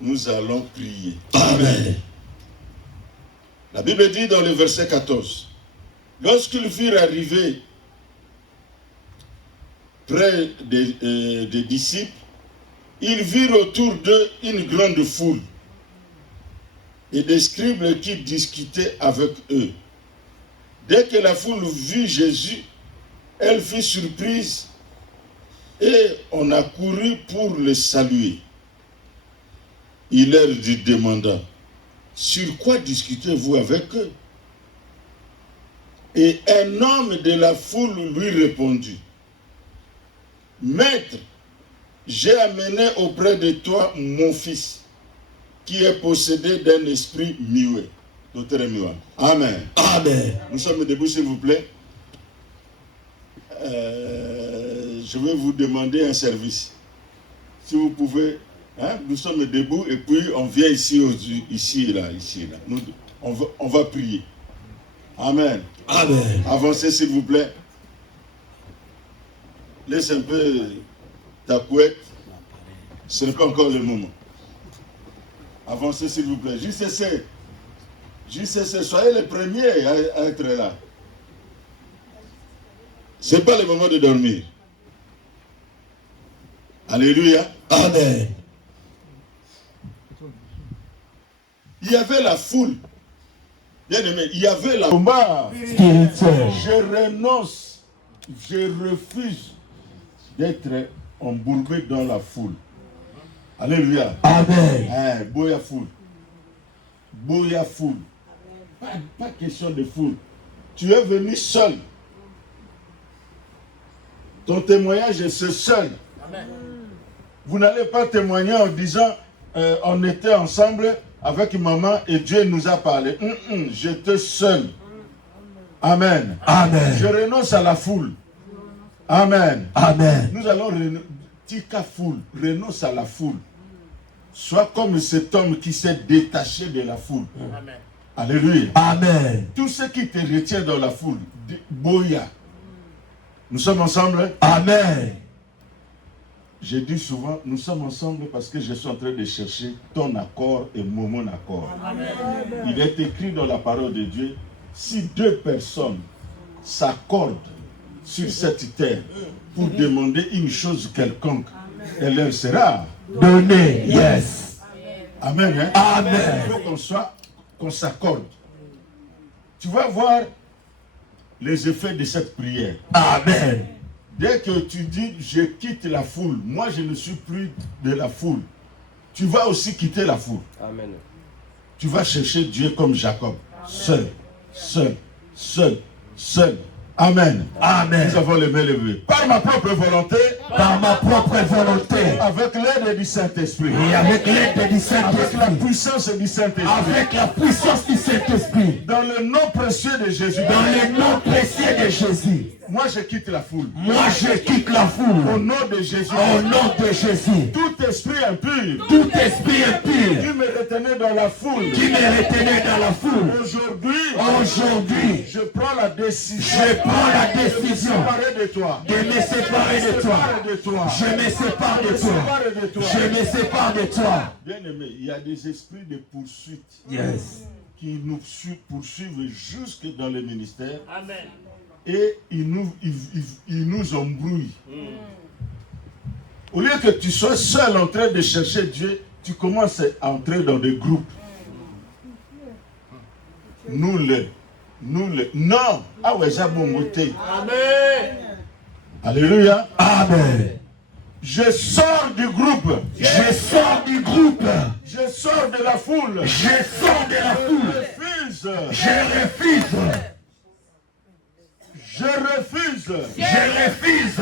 Nous allons prier. Amen. La Bible dit dans le verset 14, lorsqu'ils furent arrivés près des disciples, ils virent autour d'eux une grande foule et des scribes qui discutaient avec eux. Dès que la foule vit Jésus, elle fut surprise et on accourut pour le saluer. Il leur demanda, sur quoi discutez-vous avec eux? Et un homme de la foule lui répondit, Maître, j'ai amené auprès de toi mon fils, qui est possédé d'un esprit muet. Docteur Muet. Amen. Amen. Nous sommes debout, s'il vous plaît. Je vais vous demander un service. Si vous pouvez, nous sommes debout et puis on vient ici et là. On va prier. Amen. Amen. Avancez, s'il vous plaît. Laisse un peu ta couette. Ce n'est pas encore le moment. Avancez, s'il vous plaît. JCC, soyez les premiers à être là. Ce n'est pas le moment de dormir. Alléluia. Amen. Il y avait la foule. Bien aimé, il y avait la combat. Je renonce, je refuse d'être embourbé dans la foule. Alléluia. Amen. Boya foule. Boya foule. Pas question de foule. Tu es venu seul. Ton témoignage est ce seul. Amen. Vous n'allez pas témoigner en disant on était ensemble avec maman et Dieu nous a parlé. J'étais seul. Amen. Amen. Je renonce à la foule. Amen. Amen. Nous allons Tika foule, renonce à la foule. Sois comme cet homme qui s'est détaché de la foule. Amen. Alléluia. Amen. Tout ce qui te retient dans la foule, Boya. Nous sommes ensemble. Amen. J'ai dit souvent, nous sommes ensemble parce que je suis en train de chercher ton accord et mon accord. Amen. Il est écrit dans la parole de Dieu, si deux personnes s'accordent sur cette terre pour demander une chose quelconque, elle leur sera Donnez. Yes. Amen. Hein? Amen. Il faut qu'on s'accorde. Tu vas voir les effets de cette prière. Amen. Dès que tu dis, je quitte la foule, moi je ne suis plus de la foule, tu vas aussi quitter la foule. Amen. Tu vas chercher Dieu comme Jacob. Seul, seul, seul, seul. Amen. Amen. Nous avons les mains levées. Par ma propre volonté, Par ma propre volonté, avec l'aide du Saint-Esprit, et avec l'aide du avec la Saint-Esprit, puissance du Saint-Esprit, avec la puissance du Saint-Esprit, dans le nom précieux de Jésus, dans le nom précieux de Jésus, moi je quitte la foule. moi je quitte la Au foule. nom de Jésus, Au nom de Jésus, tout esprit impur tout esprit impur qui me retenait dans la foule, qui me retenait dans la foule, aujourd'hui, je prends la décision je prends la de me décision séparer de toi. de me séparer de toi. De toi. Je me sépare de toi. De toi. Je me sépare de toi. Bien aimé, il y a des esprits de poursuite Yes. qui nous poursuivent jusque dans le ministère Amen. et ils nous embrouillent. Au lieu que tu sois seul en train de chercher Dieu, tu commences à entrer dans des groupes. Non. Ah ouais, j'ai bon côté. Amen. Alléluia. Amen. Je sors du groupe. Je sors du groupe. Je sors de la foule. Je sors de la Je foule. refuse. Je refuse. Je refuse. Je refuse.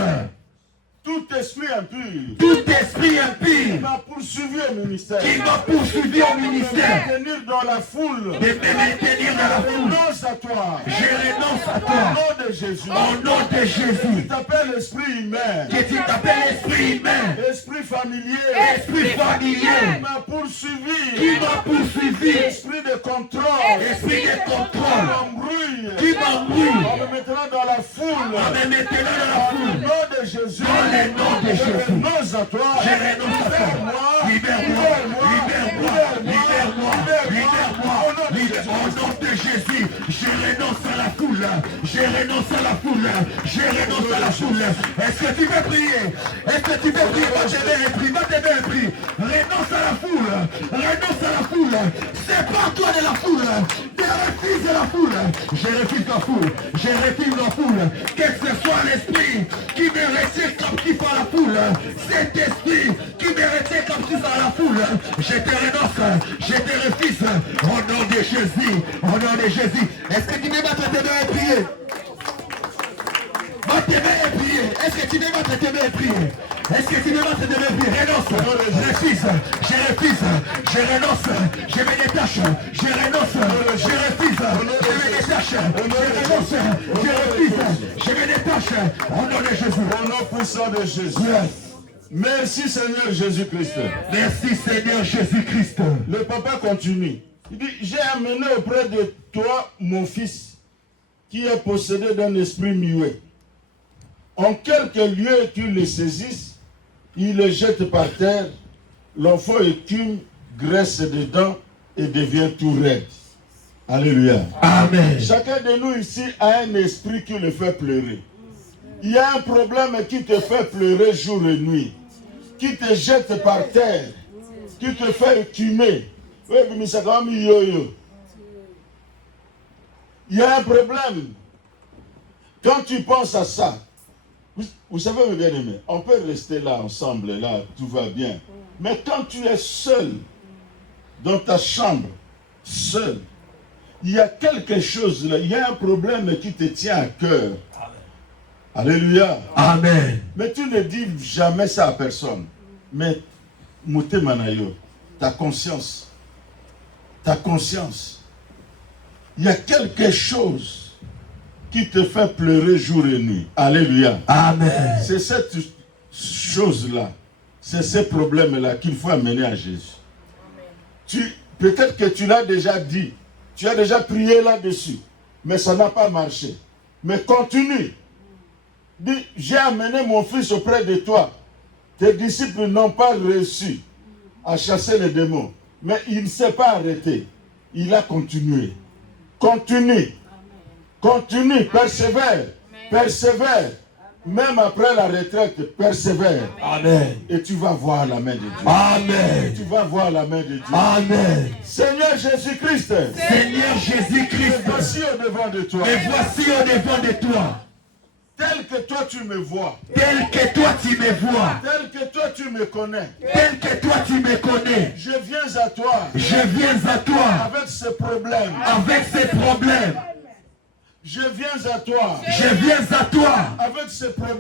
Tout esprit impur Tout esprit qui impur m'a poursuivi au ministère. qui m'a poursuivi au De me ministère, maintenir dans la foule. de me maintenir dans la Je foule. renonce à toi. Je renonce à Au toi. nom de Jésus. Au nom de Tu Jésus. t'appelles esprit humain. Que tu t'appelles esprit humain, Esprit familier. esprit familier, Qui m'a poursuivi. qui m'a poursuivi, Esprit de contrôle. esprit de Qui contrôle, m'embrouille. qui m'embrouille, En me mettant dans la foule. en me mettant dans la Au foule. nom de Jésus. Dans le nom de Je Jésus. renonce à toi. Je renonce à toi. Libère-moi, libère-moi, libère-moi, libère-moi, libère-moi. Au nom de Jésus, je renonce à la foule. Je renonce à la foule. Je renonce à la foule. Est-ce que tu veux prier? Est-ce que tu veux prier? Va t'aider et prie, va t'aider et prie. Renonce à la foule. Renonce à la foule. Sépare-toi de la foule. Je refuse la foule. Je refuse la foule. Je refuse la foule. Que ce soit l'esprit qui me retient captif à la foule. Cet esprit qui me retient captif à la foule. Je te renonce. Je te refuse. Au nom de Jésus. Au nom de Jésus. Est-ce que tu veux battre tes mains et prier? Va tes mains et prier. Est-ce que tu veux battre tes mains et prier? Est-ce que tu veux battre tes mains et prier? Renonce. Je refuse. Je refuse. Je renonce. Je me détache. Je renonce. Je refuse. Je me détache. Je renonce. Je refuse. Je me détache. Au nom de Jésus. Au nom puissant de Jésus. Yes. Merci Seigneur Jésus-Christ. Merci Seigneur Jésus-Christ. Le papa continue. Il dit, j'ai amené auprès de toi mon fils qui est possédé d'un esprit muet. En quelques lieux tu le saisisses, il le jette par terre, l'enfant écume, graisse dedans et devient tout raide. Alléluia. Amen. Chacun de nous ici a un esprit qui le fait pleurer. Il y a un problème qui te fait pleurer jour et nuit, qui te jette par terre, qui te fait écumer. Il y a un problème. Quand tu penses à ça, vous savez, mes bien-aimés, on peut rester là ensemble, là, tout va bien. Mais quand tu es seul, dans ta chambre, seul, il y a quelque chose là, il y a un problème qui te tient à cœur. Alléluia. Amen. Mais tu ne dis jamais ça à personne. Mais, Mouté Manayo, ta conscience, ta conscience. Il y a quelque chose qui te fait pleurer jour et nuit. Alléluia. Amen. C'est cette chose-là, c'est ces problèmes-là qu'il faut amener à Jésus. Peut-être que tu l'as déjà dit, tu as déjà prié là-dessus, mais ça n'a pas marché. Mais continue. Dis, j'ai amené mon fils auprès de toi. Tes disciples n'ont pas réussi à chasser les démons, mais il ne s'est pas arrêté. Il a continué. Continue. Continue, persévère. Persévère. Même après la retraite, persévère. Amen. Et tu vas voir la main de Dieu. Amen. Tu vas voir la main de Dieu. Amen. Seigneur Jésus-Christ. Seigneur Jésus-Christ. Me voici au-devant de toi. Me voici au-devant de toi. Tel que toi tu me vois. Tel que toi tu me vois. Tel que toi tu me connais. Tel que toi tu me connais. Je viens à toi. Je viens à toi. Avec ce problème. Avec ces problèmes. Je viens à toi. Je viens à toi. Avec ce problème.